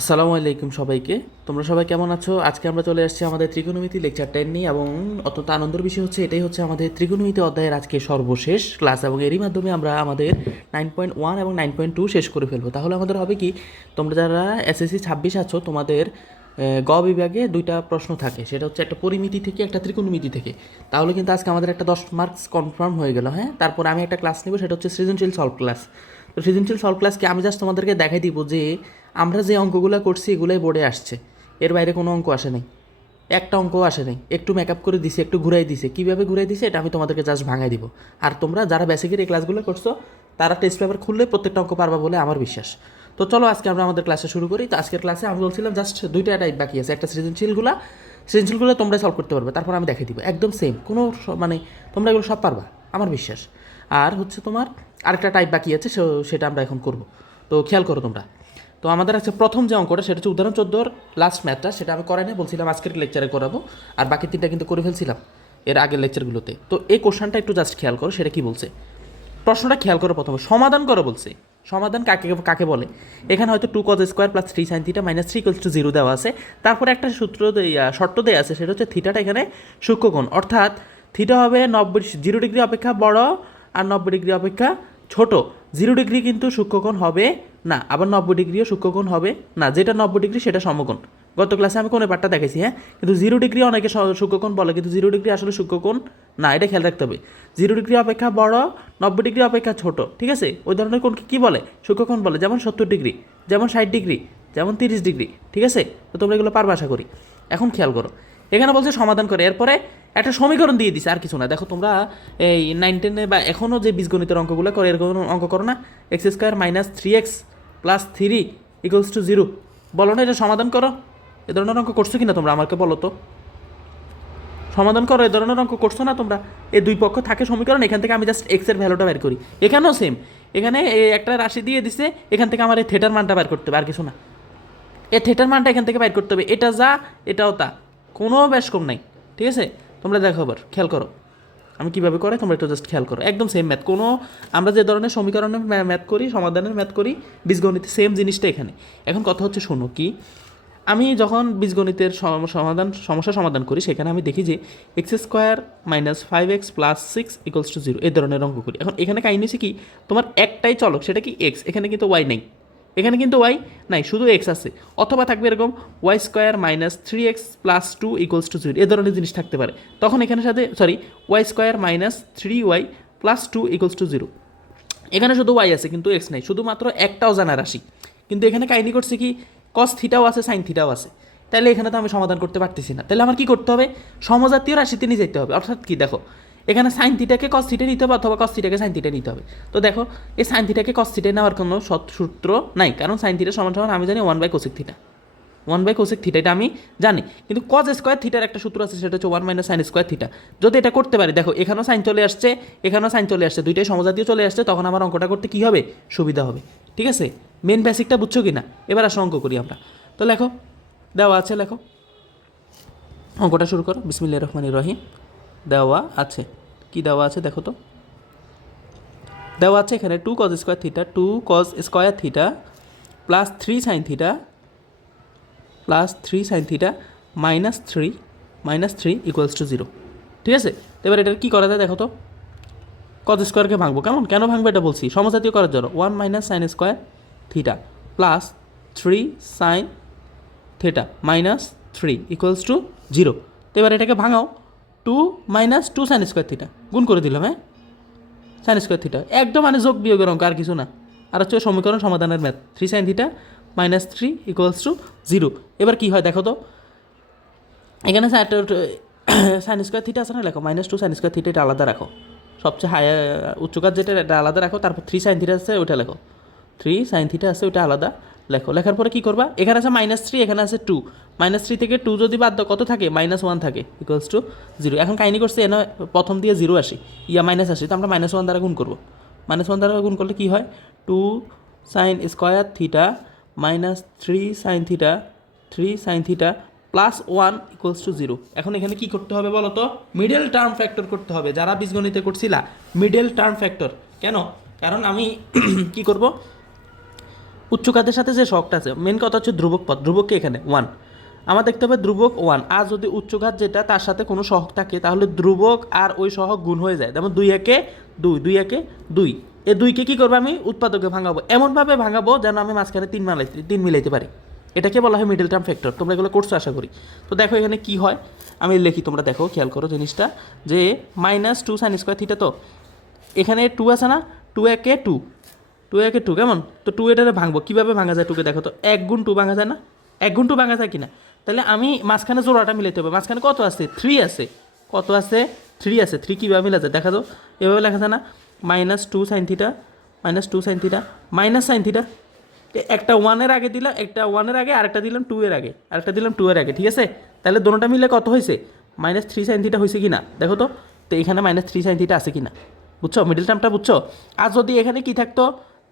আসসালামু আলাইকুম সবাইকে। তোমরা সবাই কেমন আছো? আজকে আমরা চলে আসছি আমাদের ত্রিকোণমিতি লেকচার 10 নিয়ে, এবং অত্যন্ত আনন্দের বিষয় হচ্ছে এটাই হচ্ছে আমাদের ত্রিকোণমিতি অধ্যায়ের আজকে সর্বশেষ ক্লাস, এবং এরই মাধ্যমে আমরা আমাদের 9.1 এবং 9.2 শেষ করে ফেলবো। তাহলে আমাদের হবে কি, তোমরা যারা এসএসসি 26 আছো, তোমাদের গ বিভাগে দুইটা প্রশ্ন থাকে, সেটা হচ্ছে একটা পরিমিতি থেকে, একটা ত্রিকোণমিতি থেকে। তাহলে কিন্তু আজকে আমাদের একটা 10 মার্কস কনফার্ম হয়ে গেল। হ্যাঁ, তারপর আমি একটা ক্লাস নেব, সেটা হচ্ছে সৃজনশীল সলভ ক্লাস। তো সৃজনশীল সলভ ক্লাসকে আমি জাস্ট তোমাদেরকে দেখাই দিব যে আমরা যে অঙ্কগুলো করছি এগুলোই বোর্ডে আসছে, এর বাইরে কোনো অঙ্ক আসে নাই, একটা অঙ্কও আসে নাই। একটু মেকআপ করে দিছে, একটু ঘুরাই দিছে, কীভাবে ঘুরাই দিছে এটা আমি তোমাদেরকে জাস্ট ভাঙাই দিব। আর তোমরা যারা বেসিকের এই ক্লাসগুলো করছো তারা টেস্ট পেপার খুললে প্রত্যেকটা অঙ্ক পারবা বলে আমার বিশ্বাস। তো চলো আজকে আমরা আমাদের ক্লাসে শুরু করি। তো আজকের ক্লাসে আমি বলছিলাম জাস্ট দুইটা টাইপ বাকি আছে, একটা সৃজনশীলগুলো তোমরা সলভ করতে পারবে, তারপর আমি দেখাই দিব একদম সেম, কোনো মানে তোমরা এগুলো সব পারবা আমার বিশ্বাস। আর হচ্ছে তোমার আরেকটা টাইপ বাকি আছে, সেটা আমরা এখন করব। তো খেয়াল করো তোমরা। তো আমাদের আছে প্রথম যে অঙ্কটা, সেটা হচ্ছে উদাহরণ 14 লাস্ট ম্যাথটা, সেটা আমি করাই না, বলছিলাম আজকের লেকচারে করাবো। আর বাকি তিনটা কিন্তু করে ফেলছিলাম এর আগের লেকচারগুলোতে। তো এই কোশ্চেনটা একটু জাস্ট খেয়াল করো, সেটা কি বলছে। প্রশ্নটা খেয়াল করো, প্রথমে সমাধান করো বলছে। সমাধান কাকে কাকে বলে? এখানে হয়তো 2 cos² + 3 sin θ - 3 = 0 দেওয়া আছে। তারপরে একটা শর্ত দেওয়া আছে, সেটা হচ্ছে থিটাটা এখানে সূক্ষ্মকোণ, অর্থাৎ থিটা হবে 0 ডিগ্রি অপেক্ষা বড় আর 90 ডিগ্রি অপেক্ষা ছোট। 0 ডিগ্রি কিন্তু সূক্ষ্মকোণ হবে না, আবার 90 ডিগ্রিও সূক্ষ্মকোণ হবে না। যেটা 90 ডিগ্রি সেটা সমকোণ। গত ক্লাসে আমি কোন পার্টটা দেখাইছি। হ্যাঁ, কিন্তু 0 ডিগ্রি অনেকে সূক্ষ্মকোণ বলে, কিন্তু 0 ডিগ্রি আসলে সূক্ষ্মকোণ না, এটা খেয়াল রাখতে হবে। 0 ডিগ্রি অপেক্ষা বড়, 90 ডিগ্রি অপেক্ষা ছোট, ঠিক আছে? ওই ধরনের কোণকে কী বলে? সূক্ষ্মকোণ বলে। যেমন 70 ডিগ্রি, যেমন 60 ডিগ্রি, যেমন 30 ডিগ্রি, ঠিক আছে? তো তোমরা এগুলো পারবে আশা করি। এখন খেয়াল করো, এখানে বলছে সমাধান করে, এরপরে একটা সমীকরণ দিয়ে দিছে, আর কিছু না। দেখো তোমরা এই 9-10 বা এখনও যে বীজগণিতের অঙ্কগুলো করে, এরকম অঙ্ক করো না, x² - 3x + 3 = 0, বলো না এটা সমাধান করো। এ ধরনের অঙ্ক করছো কিনা তোমরা আমাকে বলো তো। সমাধান করো, এ ধরনের অঙ্ক করছো না তোমরা? এই দুই পক্ষ থাকে সমীকরণ, এখান থেকে আমি জাস্ট এক্সের ভ্যালুটা বের করি। এখানেও সেম, এখানে একটা রাশি দিয়ে দিছে, এখান থেকে আমার এই থেটার মানটা বের করতে হবে, আর কিছু না। এই থেটার মানটা এখান থেকে বের করতে হবে, এটা যা এটাও তা, কোনো বেশ কম নাই, ঠিক আছে? তোমরা দেখো আবার খেয়াল করো আমি কীভাবে করে, তোমরা একটু জাস্ট খেয়াল করো। একদম সেম ম্যাথ, কোনো আমরা যে ধরনের সমীকরণের ম্যাথ করি, সমাধানের ম্যাথ করি, বীজগণিতে সেম জিনিসটা এখানে। এখন কথা হচ্ছে, শোনো কি, আমি যখন বীজগণিতের সমস্যা সমাধান করি, সেখানে আমি দেখি যে x² - 5x + 6 = 0 এই ধরনের অঙ্ক করি। এখন এখানে কাহিনী হচ্ছে কি, তোমার একটাই চলক, সেটা কি x, এখানে কিন্তু y নেই, এখানে কিন্তু y নাই, শুধু x আছে। অথবা থাকবে এরকম y² - 3x + 2 = 0 এ ধরনের জিনিস থাকতে পারে। তখন এখানে সাথে y² - 3y + 2 = 0, এখানে শুধু y আছে কিন্তু x নাই, শুধুমাত্র একটাও জানা রাশি। কিন্তু এখানে কাহিনী করছে কি, cos থিটাও আছে, sin থিটাও আছে। তাহলে এখানে তো আমি সমাধান করতে পারতেছি না, তাহলে আমার কি করতে হবে? সমজাতীয় রাশিতে নিয়ে যেতে হবে। অর্থাৎ কি, দেখো এখানে sin থিটাকে cos থিটা নিতে হবে, অথবা cos থিটাকে sin থিটা নিতে হবে। তো দেখো এই sin থিটাকে cos থিটা নেওয়ার কোনো সূত্র নাই, কারণ sin থিটা সমান সমান আমি জানি 1/cosec থিটা, 1/cosec থিটা, এটা আমি জানি। কিন্তু cos² থিটার একটা সূত্র আছে, সেটা হচ্ছে 1 - sin² থিটা। যদি এটা করতে পারি, দেখো এখানেও সাইন চলে আসছে, এখানেও সাইন চলে আসছে, দুইটাই সমজাতীয় চলে আসছে, তখন আমার অঙ্কটা করতে কী হবে? সুবিধা হবে, ঠিক আছে? মেন বেসিকটা বুঝছো কি না? এবার আসো অঙ্ক করি আমরা। তো লেখো, দেওয়া আছে, লেখো অঙ্কটা শুরু করো। বিসমিল্লাহির রহমানির রহিম। দেওয়া আছে, কি দেওয়া আছে দেখো তো। দেওয়া আছে এখানে 2 cos² θ, 2 cos² θ + 3 sin θ + 3 sin θ - 3 = 0, ঠিক আছে? তো এবার এটা কী করা যায় দেখো তো। cos² ভাঙবো, কেন ভাঙবো এটা বলছি, সমজাতীয় করার জন্য। 1 - sin² θ + 3 sin θ - 3 = 0। তো এবার এটাকে ভাঙাও, 2 - 2 sin² θ গুণ করে দিলাম। হ্যাঁ, sin² θ একদম মানে যোগ বিয়োগের অঙ্ক, আর কিছু না। আর হচ্ছে সমীকরণ সমাধানের ম্যাথ, 3 sin θ - 3 = 0। এবার কী হয় দেখো তো, এখানে sin² θ আছে না, লেখো -2 sin² θ, এটা আলাদা রাখো, সবচেয়ে উচ্চকার যেটা এটা আলাদা রাখো। তারপর 3 sin θ আছে ওইটা লেখো, 3 sin θ আছে ওইটা আলাদা লেখো। লেখার পরে কী করবা, এখানে আছে -3, এখানে আছে 2, -3 থেকে 2 যদি বাদ দাও কত থাকে? -1 থাকে, = 0। এখন কাহিনী করছে এনে প্রথম দিয়ে 0 আসি, মাইনাস আসি, তো আমরা -1 দ্বারা গুণ করবো। -1 দ্বারা গুণ করলে কী হয়? 2 sin² θ - 3 sin θ 3 sin θ +1 = 0। এখন এখানে কি করতে হবে বলো তো? মিডল টার্ম ফ্যাক্টর করতে হবে। যারা বীজগণিতে করছিলা মিডল টার্ম ফ্যাক্টর, কেন? কারণ আমি কি করব, উচ্চঘাতের সাথে যে সহগটা আছে, মেন কথা হচ্ছে ধ্রুবক পদ, ধ্রুবককে এখানে 1, আমার দেখতে হবে ধ্রুবক 1, আর যদি উচ্চঘাত যেটা তার সাথে কোনো সহগ থাকে তাহলে ধ্রুবক আর ওই সহগ গুণ হয়ে যায়, যেমন 2 একে 2, 2 একে 2, এই 2কে কী করবো আমি উৎপাদকে ভাঙাবো, এমনভাবে ভাঙাবো যেন আমি মাঝখানে 3 মিলাইতে পারি। এটাকে বলা হয় মিডল টার্ম ফ্যাক্টর, তোমরা এগুলো করছো আশা করি। তো দেখো এখানে কি হয়, আমি লিখি, তোমরা দেখো খেয়াল করো জিনিসটা, যে -2 sin স্কোয়ার থিটা, তো এখানে 2 আছে না, 2 একে 2, 2 একে 2 কেমন, তো 2 এটারে ভাঙবো, কীভাবে ভাঙা যায় 2কে দেখো তো, 1 গুণ 2 ভাঙা যায় না, 1 গুণ 2 ভাঙা যায় কিনা, তাহলে আমি মাঝখানে জোড়াটা মিলাতে হবে, মাঝখানে কত আছে 3 আছে, কত আছে 3 আছে, 3 কীভাবে মিলা যায় দেখা তো, এভাবে লেখা যায় না, -2 sin theta, -2 sin theta, minus sine theta, একটা 1-এর আগে দিলাম, একটা 1-এর আগে, আরেকটা দিলাম 2-এর আগে, আরেকটা দিলাম 2-এর আগে, ঠিক আছে, তাহলে দোনোটা মিলে কত হয়েছে -3 sin থিটা হয়েছে কিনা দেখো তো, তো এখানে -3 sin থিটা আছে কিনা, বুঝছো মিডল টার্মটা বুঝছো। আর যদি এখানে কি থাকতো,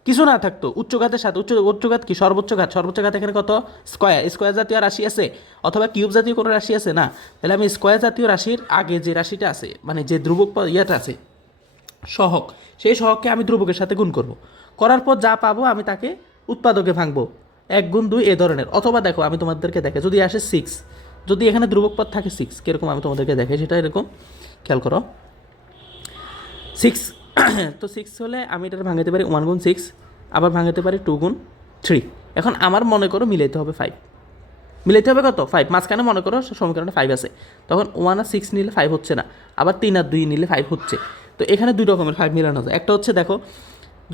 কিছু না থাকতো, উচ্চঘাতের সাথে উচ্চঘাত কি সর্বোচ্চ ঘাত এখানে কত, স্কোয়ার জাতীয় রাশি আছে অথবা কিউব জাতীয় কোনো রাশি আছে না, তাহলে আমি স্কোয়ার জাতীয় রাশির আগে যে রাশিটা আছে, মানে যে ধ্রুবক ইয়েটা আছে সহগ, সেই সহগকে আমি ধ্রুবকের সাথে গুণ করব, করার পর যা পাবো আমি তাকে উৎপাদকে ভাঙবো, 1 গুণ 2 এ ধরনের, অথবা দেখো আমি তোমাদেরকে দেখে যদি আসে 6, যদি এখানে ধ্রুবক পদ থাকে 6, কীরকম আমি তোমাদেরকে দেখে সেটা এরকম খেয়াল করো, 6 তো 6 হলে আমি এটা ভাঙাতে পারি 1 গুণ 6, আবার ভাঙাতে পারি 2 গুণ 3, এখন আমার মনে করো মিলাইতে হবে 5, মিলাইতে হবে কত 5, মাঝখানে মনে করো সমীকরণে 5 আছে, তখন 1 আর 6 নিলে 5 হচ্ছে না, আবার 3 আর 2 নিলে 5 হচ্ছে, তো এখানে দুই রকমের 5 মিলানো যায়, একটা হচ্ছে দেখো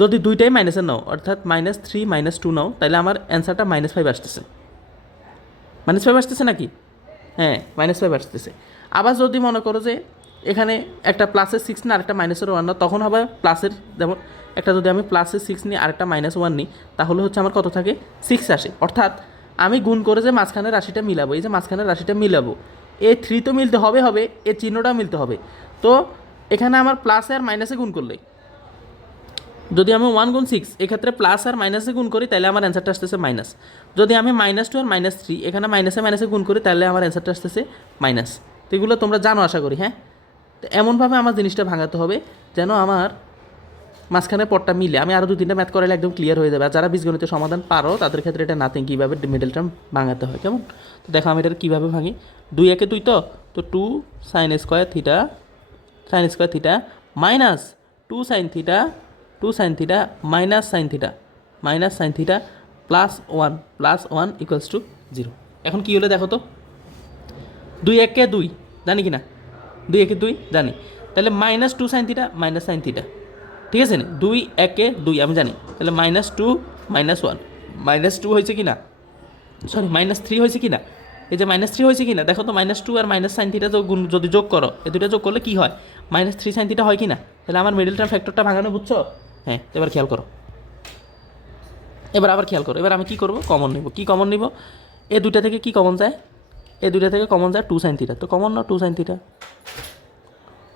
যদি দুইটাই মাইনাসের নাও, অর্থাৎ -3 -2 নাও, তাহলে আমার অ্যান্সারটা -5 আসতেছে, -5 আসতেছে নাকি, হ্যাঁ -5 আসতেছে। আবার যদি মনে করো যে এখানে একটা প্লাসের 6 নিই আরেকটা -1 না, তখন হবে প্লাসের, যেমন একটা যদি আমি প্লাসের 6 নিই আরেকটা -1 নিই, তাহলে হচ্ছে আমার কত থাকে 6 আসে, অর্থাৎ আমি গুণ করে যে মাঝখানের রাশিটা মিলাবো, এই যে মাঝখানের রাশিটা মিলাবো, এ 3 তো মিলতে হবে এ চিহ্নটা মিলতে হবে, তো এখানে আমার প্লাসে আর মাইনাসে গুণ করলে, যদি আমি 1 গুণ 6 এক্ষেত্রে প্লাস আর মাইনাসে গুণ করি তাহলে আমার অ্যান্সারটা আসতেছে মাইনাস, যদি আমি -2 আর -3 এখানে মাইনাসে গুণ করি তাহলে আমার অ্যান্সারটা আসতেছে মাইনাস, তো এগুলো তোমরা জানো আশা করি, হ্যাঁ। তো এমনভাবে আমার জিনিসটা ভাঙাতে হবে যেন আমার মাঝখানে পটটা মিলে, আমি আরও 2-3টা ম্যাথ করালে একদম ক্লিয়ার হয়ে যাবে, আর যারা বীজগণিতের সমাধান পারো তাদের ক্ষেত্রে এটা নাথিং, কীভাবে মিডল টার্ম ভাঙাতে হয় কেমন, তো দেখো আমি এটা কীভাবে ভাঙি, 2 একে 2 তো 2 sin square theta -2 sin theta, 2 sin theta -sin theta +1 equals to 0, এখন কী হলো দেখো তো, 2 একে 2 জানি কি না, 2 একে 2 জানি, তাহলে -2 sin থিটা sin থিটা, ঠিক আছে না, 2 একে 2 আমি জানি, তাহলে -2 -1, -2 হয়েছে কি না, সরি -3 হয়েছে কি না, এই যে -3 হয়েছে কি না দেখো তো, -2 আর sin থিটা গুণ যদি যোগ করো, এই দুটো যোগ করলে কী হয় -3 sin থিটা হয় কি না, তাহলে আমার মিডল টার্ম ফ্যাক্টরটা ভাঙানো বুঝছো, হ্যাঁ। এবার খেয়াল করো, আবার খেয়াল করো, এবার আমি কী করবো, কমন নিব, কি কমন নিব, এই দুইটা থেকে কি কমন যায়, এই দুইটা থেকে কমন যায় 2 sin থিটা, তো কমন না 2 sin থিটা,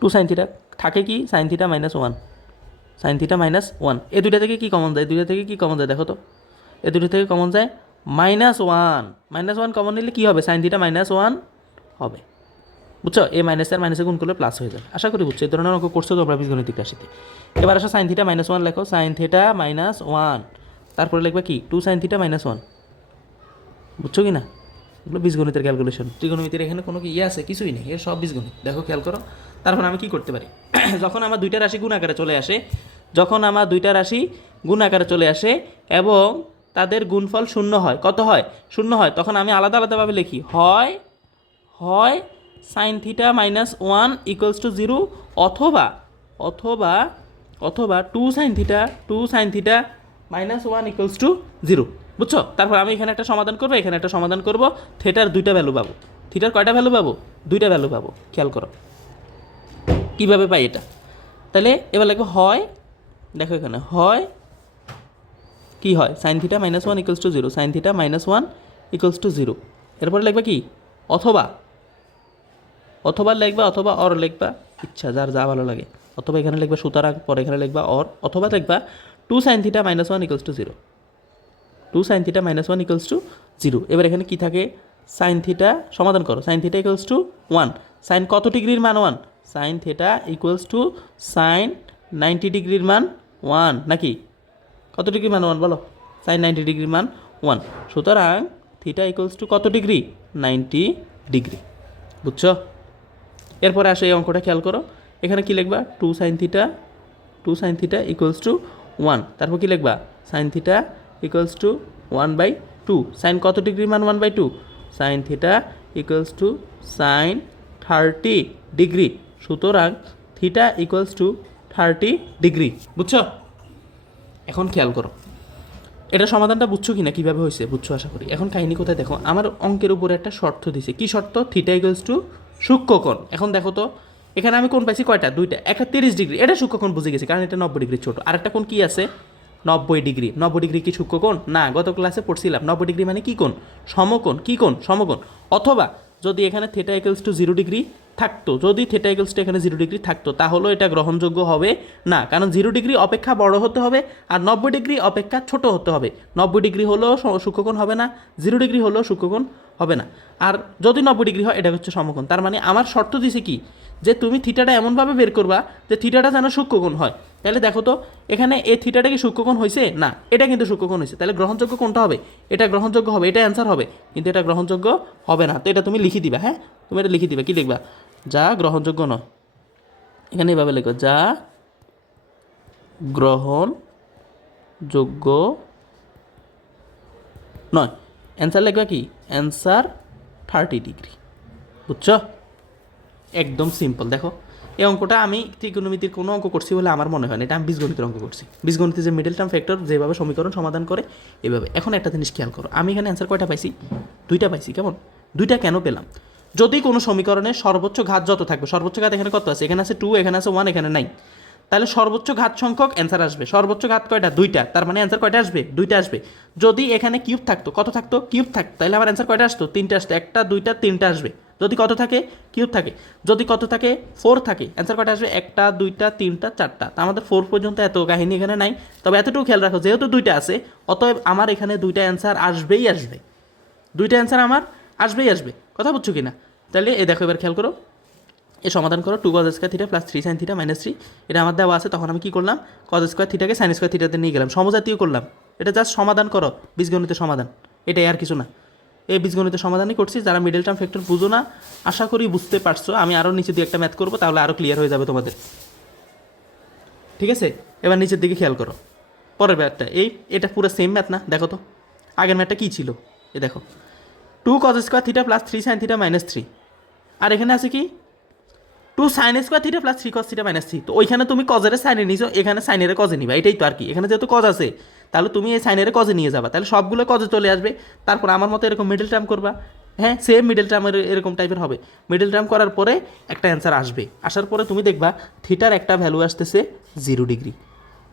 2 sin থিটা থাকে কি sin থিটা -1, sin থিটা -1, এই দুইটা থেকে কি কমন যায়, দেখো তো, এই দুইটা থেকে কমন যায় -1 কমন নিলে কী হবে, sin থিটা -1 হবে, বুঝছো, এ মাইনাসে গুণ করলে প্লাস হয়ে যাবে, আশা করি বুঝছো, এই ধরনের অঙ্ক করছো তোমরা বীজগণিতিক রাশিতে। এবার আসো sin থিটা -1 লেখো, sin থিটা -1, তারপরে লিখবে কি 2 sin থিটা -1, বুঝছো কি না, এগুলো বীজগণিতের ক্যালকুলেশন, ত্রিগোণমিতির এখানে কোনো কি আছে কিছুই নেই, এর সব বীজগণিত, দেখো খেয়াল করো। তারপর আমি কি করতে পারি, যখন আমার দুইটা রাশি গুণ আকারে চলে আসে, এবং তাদের গুণফল শূন্য হয়, কত হয় শূন্য হয়, তখন আমি আলাদা আলাদাভাবে লিখি, হয় sin থিটা -1 ইকুয়ালস টু 0, অথবা 2 sin থিটা -1 ইকুয়ালস টু 0, বুঝছো। তারপর আমি এখানে একটা সমাধান করবো, এখানে একটা সমাধান করবো, থিটার দুইটা ভ্যালু পাবো, থিটার কয়টা ভ্যালু পাবো, দুইটা ভ্যালু পাবো, খেয়াল করো কীভাবে পাই এটা, তাহলে এবার লিখবো হয়, দেখো এখানে হয় কি হয় sin theta -1 equals to 0, sin theta -1 equals to 0, এরপরে লিখবা কি অথবা লিখবা, অথবা অর লিখবা, ইচ্ছা যার যা ভালো লাগে, অথবা এখানে লিখবা সুতরাং, পরে এখানে লিখবা অর, অথবা লিখবা 2 sin theta -1 equals to 0, 2 sin theta -1 equals to 0, এবার এখানে কি থাকে sin থিটা, সমাধান করো, sin theta equals to 1, sine কত ডিগ্রির মান 1, sin theta equals to sin 90 ডিগ্রির মান 1, নাকি কত ডিগ্রির মান 1 বলো, সাইন 90 ডিগ্রির মান 1, সুতরাং থিটা ইকুয়ালস টু কত ডিগ্রি? 90 ডিগ্রি। বুঝছো? এরপরে আসে এই অঙ্কটা খেয়াল করো, এখানে কি লিখবা? 2 সাইন থিটা ইকুয়ালস টু 1, তারপর কি লিখবা? Sine theta equals to 1/2। Sine কত ডিগ্রির মান 1/2? Sine theta equals to sine 30 degree, সুতরাং থিটা ইকুয়ালস টু 30 ডিগ্রি। বুঝছো? এখন খেয়াল করো এটা সমাধানটা বুঝছো কি না, কীভাবে হয়েছে বুঝছো আশা করি। এখন কাহিনী কোথায় দেখো, আমার অঙ্কের উপরে একটা শর্ত দিছে। কি শর্ত? থিটা ইকুয়ালস টু সূক্ষ্মকোণ। এখন দেখো তো এখানে আমি কোণ পাইছি কয়টা? দুইটা। একটা 30 ডিগ্রি, এটা সূক্ষ্মকোণ বুঝে গেছি কারণ এটা 90 ডিগ্রি ছোটো। আরেকটা কোণ কি আছে? 90 ডিগ্রি। 90 ডিগ্রি কি সূক্ষ্মকোণ? না, গত ক্লাসে পড়ছিলাম 90 ডিগ্রি মানে কি কোণ? সমকোণ। কি কোণ? সমকোণ। অথবা যদি এখানে থিটা ইকুয়ালস টু 0 ডিগ্রি থাকতো, যদি থিটা ইকুয়ালস টু এখানে 0 ডিগ্রি থাকতো, তাহলেও এটা গ্রহণযোগ্য হবে না, কারণ 0 ডিগ্রি অপেক্ষা বড় হতে হবে আর 90 ডিগ্রি অপেক্ষা ছোট হতে হবে। 90 ডিগ্রি হলেও সূক্ষ্মকোণ হবে না, 0 ডিগ্রি হলেও সূক্ষ্মকোণ হবে না। আর যদি 90 ডিগ্রি হয় এটা হচ্ছে সমকোণ। তার মানে আমার শর্ত দিছে কি, যে তুমি থিটাটা এমনভাবে বের করবা যে থিটাটা যেন সূক্ষ্মকোণ হয়। তাহলে দেখো তো এখানে এই থিটাটা কি সূক্ষ্মকোণ হয়েছে? না, এটা কিন্তু সূক্ষ্মকোণ হয়েছে। তাহলে গ্রহণযোগ্য কোনটা হবে? এটা গ্রহণযোগ্য হবে, এটা অ্যান্সার হবে, কিন্তু এটা গ্রহণযোগ্য হবে না। তো এটা তুমি লিখে দিবা। হ্যাঁ, তুমি এটা লিখে দিবা। কি লিখবা? যা গ্রহণযোগ্য নয়। এখানে এভাবে লিখো, যা গ্রহণযোগ্য নয়। অ্যান্সার লিখবা কি? Answer 30 degree. বুঝছো? একদম সিম্পল। দেখো এই অঙ্কটা আমি ত্রিকোণমিতির কোনো অঙ্ক করছি বলে আমার মনে হয় না, এটা আমি বীজগণিতের অঙ্ক করছি। বীজগণিতে যে মিডল টার্ম ফ্যাক্টর যেভাবে সমীকরণ সমাধান করে এভাবে। এখন একটা জিনিস খেয়াল করো, আমি এখানে অ্যান্সার কয়টা পাইছি? 2টা পাইছি। কেমন? 2টা কেন পেলাম? যদি কোনো সমীকরণের সর্বোচ্চ ঘাত যত থাকবে, সর্বোচ্চ ঘাত এখানে কত আছে? এখানে আছে 2, এখানে আছে 1, এখানে নাই, তাহলে সর্বোচ্চ ঘাত সংখ্যক অ্যান্সার আসবে। সর্বোচ্চ ঘাত কয়টা? 2টা, তার মানে অ্যান্সার কয়টা আসবে? 2টা আসবে। যদি এখানে কিউব থাকতো, কত থাকতো? কিউব থাকতো, তাহলে আমার অ্যান্সার কয়টা আসতো? 3টা আসতো। 1টা 2টা 3টা আসবে। যদি কত থাকে? কিউব থাকে। যদি কত থাকে? 4 থাকে, অ্যান্সার কয়টা আসবে? 1টা 2টা 3টা 4টা। তা আমাদের 4 পর্যন্ত এত কাহিনী এখানে নাই। তবে এতটুকু খেয়াল রাখো, যেহেতু 2টা আছে অতএব আমার এখানে 2টা অ্যান্সার আসবেই আসবে। 2টা অ্যান্সার আমার আসবেই আসবে। কথা বুঝছো কি না? তাহলে এ দেখো, এবার খেয়াল করো, এ সমাধান করো। 2 cos square theta plus 3 sine theta minus 3, এটা আমার দেওয়া আছে। তখন আমি কি করলাম? cos স্কয়ার থিটাকে সাইন স্কয়ার থিটাতে নিয়ে গেলাম, সমজাতীয় করলাম। এটা জাস্ট সমাধান করো, বীজগণিতের সমাধান, এটাই আর কিছু না। এই বীজগণিতের সমাধানই করছি। যারা মিডল টার্ম ফ্যাক্টর বুঝো না, আশা করি বুঝতে পারছো। আমি আরও নিচে দিয়ে একটা ম্যাথ করবো, তাহলে আরও ক্লিয়ার হয়ে যাবে তোমাদের। ঠিক আছে, এবার নিচের দিকে খেয়াল করো। পরের ম্যাথটা এটা পুরো সেম ম্যাথ না? দেখো তো আগের ম্যাথটা কী ছিল। এ দেখো, 2 cos square theta plus 3 sine theta minus 3, আর এখানে আছে কি? 2 sine square theta plus 3 cos theta minus 3। তো ওইখানে তুমি কজের সাইনে নিছো, এখানে সাইনের কজে নিবা, এটাই তো আর কি। এখানে যেহেতু কজ আছে, তাহলে তুমি এই সাইনের কজে নিয়ে যাবা, তাহলে সবগুলো কজে চলে আসবে। তারপর আমার মতো এরকম মিডল টার্ম করবা। হ্যাঁ, সেম মিডল টার্মের এরকম টাইপের হবে। মিডল টার্ম করার পরে একটা অ্যান্সার আসবে। আসার পরে তুমি দেখবা থিটার একটা ভ্যালু আসতেছে 0 ডিগ্রি।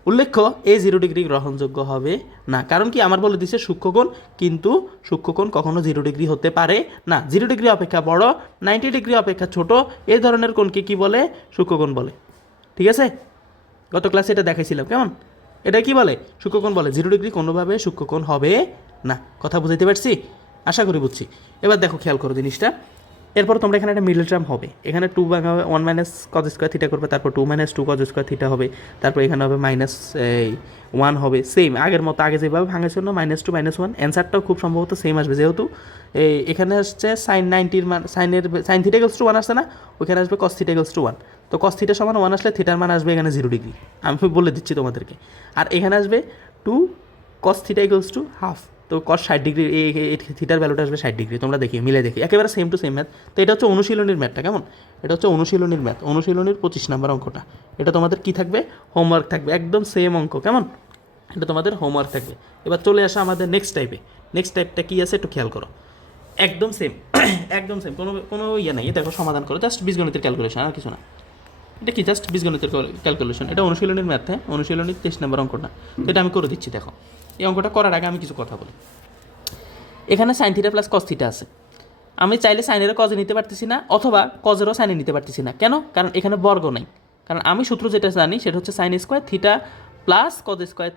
উল্লেখ্য, এই 0 ডিগ্রি গ্রহণযোগ্য হবে না। কারণ কি? আমার বলে দিচ্ছে সূক্ষ্মকোণ, কিন্তু সূক্ষ্মকোণ কখনো 0 ডিগ্রি হতে পারে না। 0 ডিগ্রি অপেক্ষা বড়, 90 ডিগ্রি অপেক্ষা ছোট, এই ধরনের কোণকে কি বলে? সূক্ষ্মকোণ বলে। ঠিক আছে, গত ক্লাসে এটা দেখাইছিলাম। কেমন? এটা কি বলে? সূক্ষ্মকোণ বলে। 0 ডিগ্রি কোনোভাবে সূক্ষ্মকোণ হবে না। কথা বুঝাইতে পারছি? আশা করি বুঝছি। এবার দেখো, খেয়াল করো জিনিসটা। এরপর তোমরা এখানে একটা মিডল টার্ম হবে। এখানে 2 ভাঙা হবে, 1 মাইনাস কজ স্কোয়ার থিটা করবে, তারপর 2 মাইনাস 2 কজ স্কোয়ার থিটা হবে, তারপর এখানে হবে মাইনাস 1 হবে। সেম আগের মতো, আগে যেভাবে ভাঙার জন্য -2 -1, অ্যান্সারটাও খুব সম্ভবত সেম আসবে। যেহেতু এখানে আসছে সাইন 90-র মান, সাইন থিটা ইকুয়ালস টু 1 আসছে না, ওইখানে আসবে কস থিটা ইকুয়ালস টু 1। তো কস থিটা সমান 1 আসলে থিটার মান আসবে এখানে 0 ডিগ্রি, আমি বলে দিচ্ছি তোমাদেরকে। আর এখানে আসবে 2 কস থিটা ইকুয়ালস টু হাফ, তো কস 60 ডিগ্রি, এই থিটার ভ্যালুটা আসবে 60 ডিগ্রি। তোমরা দেখি, মিলে দেখি, একেবারে সেম টু সেম ম্যাথ। তো এটা হচ্ছে অনুশীলনীর ম্যাথটা। কেমন? এটা হচ্ছে অনুশীলনীর ম্যাথ, অনুশীলনীর 25 নম্বর অঙ্কটা। এটা তোমাদের কি থাকবে? হোমওয়ার্ক থাকবে, একদম সেম অঙ্ক। কেমন? এটা তোমাদের হোমওয়ার্ক থাকবে। এবার চলে আসা আমাদের নেক্সট টাইপে। নেক্সট টাইপটা কী আছে একটু খেয়াল করো। একদম সেম, একদম সেম, কোনো ইয়ে নাই। দেখো সমাধান করো, জাস্ট বীজগণিতের ক্যালকুলেশন, আর কিছু না। এটা কি? জাস্ট বীজগণিতের ক্যালকুলেশন। এটা অনুশীলনীর ম্যাথ। হ্যাঁ, অনুশীলনীর 23 নম্বর অঙ্কটা। এটা আমি করে দিচ্ছি। দেখো, এই অঙ্কটা করার আগে আমি কিছু কথা বলি। এখানে sine theta plus cos theta আছে। আমি চাইলে সাইনেরও কজে নিতে পারতেছি না, অথবা কজেরও সাইনে নিতে পারতেছি না। কেন? কারণ এখানে বর্গ নাই। কারণ আমি সূত্র যেটা জানি সেটা হচ্ছে sign square theta plus cos square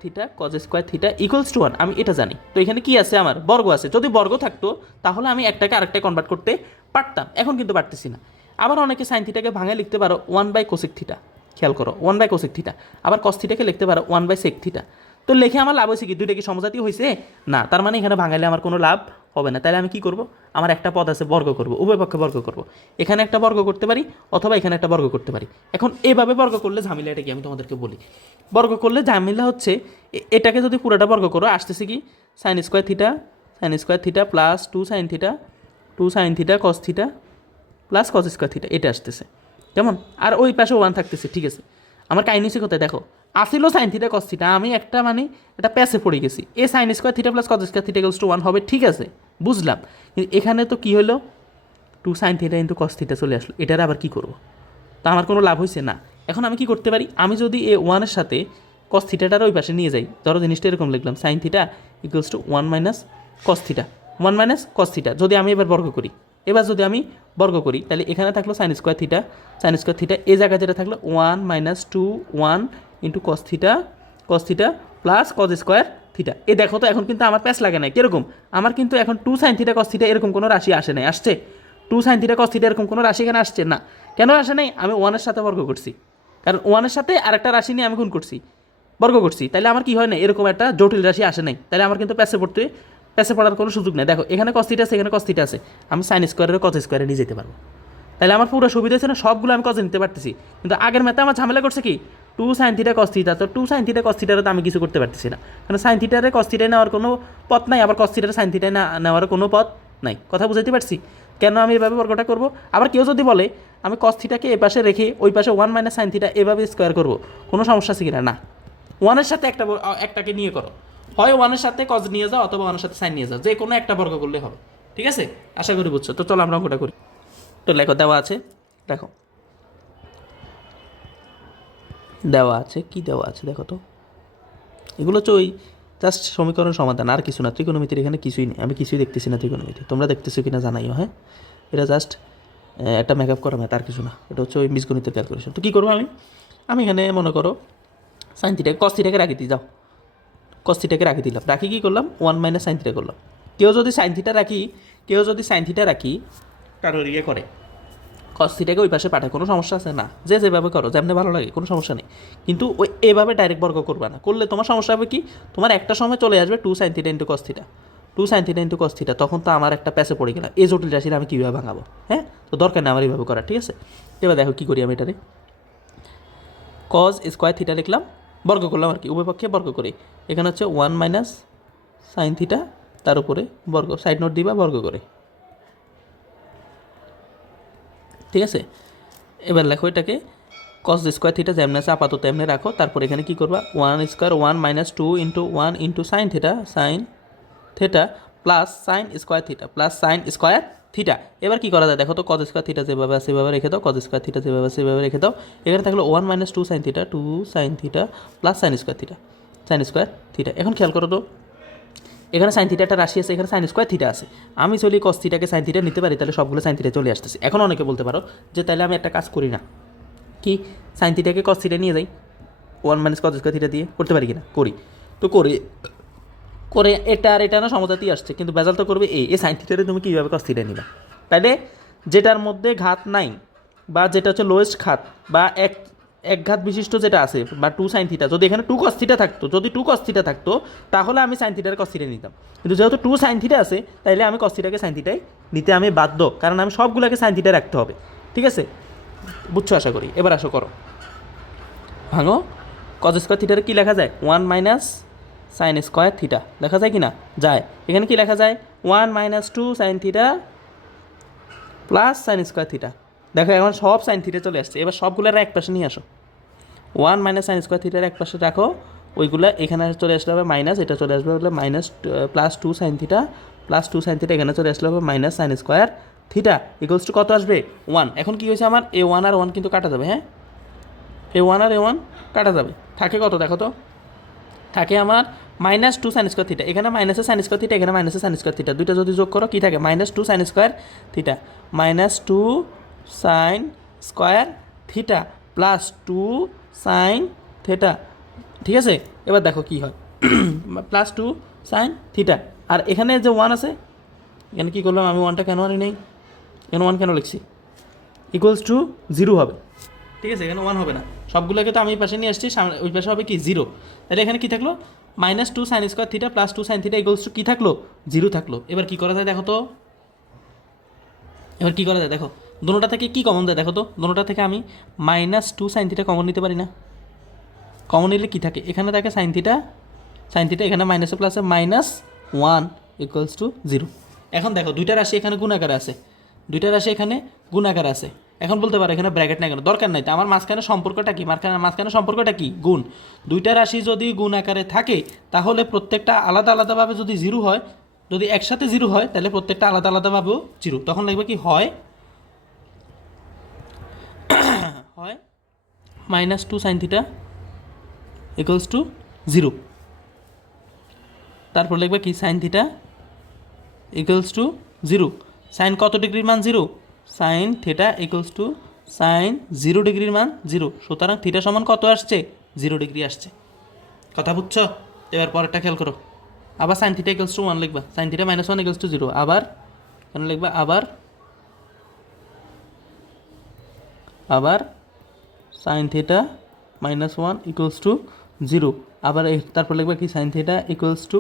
theta equals to 1, আমি এটা জানি। তো এখানে কি আছে? আমার বর্গ আছে। যদি বর্গ থাকতো তাহলে আমি একটাকে আরেকটায় কনভার্ট করতে পারতাম, এখন কিন্তু পারতেছি না। আবার অনেকে সাইন থিটাকে ভাঙায় লিখতে পারো 1/কোসেক থিটা। খেয়াল করো, 1/কোসেক থিটা। আবার কস থিটাকে লিখতে পারো 1/সেক থিটা। তো লেখে আমার লাভ হয়েছে কি, দুইটা কি সমজাতীয় হয়েছে না, তার মানে এখানে ভাঙালে আমার কোনো লাভ হবে না। তাহলে আমি কি করব, আমার একটা পদ আছে বর্গ করব, উভয় পক্ষে বর্গ করব, এখানে একটা বর্গ করতে পারি অথবা এখানে একটা বর্গ করতে পারি। এখন এভাবে বর্গ করলে ঝামেলা এটা কি আমি তোমাদেরকে বলি। বর্গ করলে ঝামেলা হচ্ছে এটাকে যদি পুরোটা বর্গ করো আসতেছে কি sign square theta plus 2 sign theta cos theta plus cos square theta, এটা আসতেছে কেমন, আর ওই পাশে 1 থাকতেছে। ঠিক আছে, আমার কাহিনী হচ্ছে কোথায় দেখো, আসিল সাইন থিটা কস থিটা, আমি একটা মানে এটা প্যাসে পড়ে গেছি, এ sine square theta plus cos square theta equals to 1 হবে, ঠিক আছে বুঝলাম। কিন্তু এখানে তো কী হলো 2 sine theta into cos theta চলে আসলো, এটার আবার কী করবো, তা আমার কোনো লাভ হয়েছে না। এখন আমি কি করতে পারি, আমি যদি এ 1-এর সাথে কস থিটাটার ওই পাশে নিয়ে যাই, ধরো জিনিসটা এরকম লিখলাম sign theta equals to 1 minus cos theta, 1 minus cos theta, যদি আমি এবার বর্গ করি, তাহলে এখানে থাকলো সাইন স্কোয়ার থিটা, এই জায়গায় যেটা থাকলো 1 minus 1 into cos theta plus cos square theta. এ দেখো তো এখন কিন্তু আমার প্যাচ লাগে নাই, কীরকম, আমার কিন্তু এখন 2 সাইন থিটা কস থিটা এরকম কোনো রাশি আসে নাই, আসছে 2 সাইন থিটা কস থিটা এরকম কোনো রাশি এখানে আসছে না, কেন আসে নাই, আমি 1-এর সাথে বর্গ করছি, কারণ 1-এর সাথে আরেকটা রাশি নিয়ে আমি গুণ করছি, বর্গ করছি, তাহলে আমার কি হয় না, এরকম একটা জটিল রাশি আসে নাই, তাহলে আমার কিন্তু প্যাসে পড়ার কোনো সুযোগ নেই। দেখো এখানে কস থিটা আছে, এখানে কস থিটা আছে, আমি সাইন স্কোয়ারের কস স্কোয়ারে নিয়ে যেতে পারবো, তাহলে আমার পুরো সুবিধা হচ্ছে না, সবগুলো আমি কজে নিতে পারতেছি। কিন্তু আগের ম্যাথে আমার ঝামেলা করছে কি 2 সাইন থিটা কস থিটা, তো 2 সাইন থিটা কস থিটারে তো আমি কিছু করতে পারতেছি না, কারণ সাইন থিটারে কস থিটায় নেওয়ার কোনো পথ নাই, আবার কস থিটারে সাইন থিটায় নেওয়ার কোনো পথ নাই, কথা বুঝাইতে পারছি কেন আমি এভাবে বর্গটা করবো। আবার কেউ যদি বলে আমি কস থিটাকে এ পাশে রেখে ওই পাশে 1 মাইনাস সাইন থিটা এভাবে স্কোয়ার করবো, কোনো সমস্যা আছে কিনা, না, 1-এর সাথে একটাকে নিয়ে করো, হয় 1-এর সাথে কজ নিয়ে যাও অথবা 1-এর সাথে সাইন নিয়ে যাও, যে কোনো একটা বর্গ করলে হবে, ঠিক আছে, আশা করি বুঝছো। তো চলো আমরা অঙ্কটা করি। তো লেখো দেওয়া আছে, দেখো দেওয়া আছে, কি দেওয়া আছে দেখো তো, এগুলো হচ্ছে ওই জাস্ট সমীকরণ সমাধান, আর কিছু না, ত্রিকোণমিতির এখানে কিছুই নেই, আমি কিছুই দেখতেছি না ত্রিকোণমিতি, তোমরা দেখতেছো কিনা জানাইও, হ্যাঁ এটা জাস্ট একটা মেকআপ করা ম্যাথ, আর কিছু না, এটা হচ্ছে ওই বীজগণিতের ক্যালকুলেশন। তো কী করবো আমি এখানে মনে করো সাইন থিটা কস থিটাকে রাখি দিই, যাও কস থিটাকে রাখি দিলাম, রাখি কী করলাম 1 মাইনাস সাইন থিটা করলাম। কেউ যদি সাইন থিটা রাখি কারোর ইয়ে করে কস থিটাকে ওই পাশে পাঠায়, কোনো সমস্যা আছে না, যে যেভাবে করো যেমনি ভালো লাগে, কোনো সমস্যা নেই, কিন্তু ওই এভাবে ডাইরেক্ট বর্গ করবে না, করলে তোমার সমস্যা হবে কি, তোমার একটা সময় চলে আসবে 2 sine theta into cos theta, তখন তো আমার একটা প্যাসে পড়ে গেলাম, এই জটিল রাশিটা আমি কীভাবে ভাঙাবো, হ্যাঁ তো দরকার নেই আমার এইভাবে করা, ঠিক আছে। এবার দেখো কী করি, আমি এটারে কস স্কোয়ার থিটা লিখলাম, বর্গ করলাম আর কি, উভয় পক্ষে বর্গ করি, এখানে হচ্ছে 1 মাইনাস সাইন থিটা, তার উপরে বর্গ, সাইড নোট দিবা বর্গ করে, ঠিক আছে। এবার লেখো এটাকে কস স্কোয়ার থিটা যেমন আছে আপাতত এমনি রাখো, তারপর এখানে কী করবা 1 minus 2 into 1 into sine theta plus sign square theta. এবার কী করা যায় দেখো তো, কস স্কোয়ার থিটা যেভাবে আছে সেভাবে রেখে দাও, কস স্কোয়ার থিটা যেভাবে আছে সেভাবে রেখে দাও, এখানে থাকলো 1 minus 2 sine theta plus sign square theta. এখন খেয়াল করো তো, এখানে সাইন থিটা একটা রাশি আছে, এখানে সাইন স্কোয়ার থিটা আছে, আমি চলি কস থিটাকে সাইন থিটা নিতে পারি, তাহলে সবগুলো সাইন থিটা চলে আসতেছে। এখন অনেকে বলতে পারো যে তাহলে আমি একটা কাজ করি না, কি সাইন থিটাকে কস থিটা নিয়ে যাই 1 মাইনাস কস স্কোয়ার থিটা দিয়ে, করতে পারি কিনা, করি, তো করে এটা আর এটা না সমজাতীয় আসছে, কিন্তু বেজাল তো করবে এ সাইন থিটারে তুমি কীভাবে কস থিটা নিবা, তাইলে যেটার মধ্যে ঘাত নাই বা যেটা হচ্ছে লোয়েস্ট ঘাত বা এক ঘাত বিশিষ্ট যেটা আছে বা 2 সাইন থিটা, যদি এখানে 2 কস থিটা থাকতো তাহলে আমি সাইন থিটার কস থিটা নিতাম, কিন্তু যেহেতু 2 সাইন থিটা আছে তাইলে আমি কস থিটাকে সাইন থিটাই নিতে আমি বাধ্য, কারণ আমি সবগুলোকে সাইন থিটা রাখতে হবে, ঠিক আছে, বুঝছো আশা করি। এবার আসো করো, ভাঙো, কস স্কোয়ার থিটারে কী লেখা যায় 1 মাইনাস সাইন স্কোয়ার থিটা লেখা যায় কি না, যায়, এখানে কি লেখা যায় 1 minus 2 sine theta plus sign square theta. দেখো এখন সব সাইন থিটা চলে আসছে, এবার সবগুলোর এক পাশে নিয়ে আসো, 1 মাইনাস সাইন স্কোয়ার থিটার এক পাশে রাখো, ওইগুলো এখানে চলে আসলে হবে মাইনাস, এটা চলে আসবে হলে মাইনাস প্লাস 2 সাইন থিটা এখানে চলে আসলে হবে minus sine square theta equals to কত আসবে 1। এখন কি হয়েছে আমার A1 আর 1 কিন্তু কাটা যাবে, হ্যাঁ A1 আর A1 কাটা যাবে, থাকে কত দেখো তো, থাকে আমার মাইনাস 2 সাইন স্কোয়ার থিটা, এখানে মাইনাসে সাইন স্কোয়ার থিটা, এখানে মাইনাসে সাইন স্কোয়ার থিটা, দুইটা যদি যোগ করো কী থাকে minus 2 sign square theta plus 2 sine theta, ঠিক আছে। এবার দেখো কী হয় প্লাস 2 সাইন থিটা, আর এখানে যে 1 আছে, এখানে কী করলাম আমি 1টা কেন আনি নেই, এখানে 1 কেন লিখছি, ইকুয়ালস টু 0 হবে, ঠিক আছে, এখানে 1 হবে না, সবগুলোকে তো আমি এই পাশে নিয়ে আসছি, ওই পাশে হবে কি 0, তাহলে এখানে কী থাকলো minus two sine square theta plus two sine theta equals to কী থাকলো, 0 থাকলো। এবার কী করা যায় দেখো তো, এবার কী করা যায় দেখো, দোনোটা থেকে কী কমন যায় দেখো তো, দোনোটা থেকে আমি minus two sine theta common নিতে পারি না? কমন নিলে কী থাকে, এখানে থাকে সাইন থিটা, এখানে মাইনাসে প্লাসে -1 ইকুয়ালস টু 0। এখন দেখো দুইটা রাশি এখানে গুণাকারে আছে, দুইটা রাশি এখানে গুণাকারে আছে। এখন বলতে পারো এখানে ব্র্যাকেট নাই কেন, দরকার নাই তো, আমার মাঝখানে সম্পর্কটা কি, মাঝখানে সম্পর্কটা কি, গুণ। দুইটা রাশি যদি গুণ আকারে থাকে তাহলে প্রত্যেকটা আলাদা আলাদাভাবে যদি 0 হয়, যদি একসাথে 0 হয় তাহলে প্রত্যেকটা আলাদা আলাদাভাবেও 0। তখন লাগবে কি হয় -2 সাইন থিটা ইকুয়ালস টু 0। তারপর লিখবে কি sine theta equals to 0। Sine কত ডিগ্রির মান 0, sine theta equals to sine 0 ডিগ্রির মান 0। সুতরাং থিটা সমান কত আসছে, 0 ডিগ্রি আসছে। কথা বুঝছো? এবার পরেরটা খেয়াল করো, আবার সাইন থিটা ইকুয়ালস টু 1 লিখবা, সাইন থিটা -1 ইকুয়ালস টু 0। আবার কেন লিখবা, আবার সাইন থিটা -1 ইকুয়ালস টু 0। আবার তারপর লিখবা কি sine theta equals to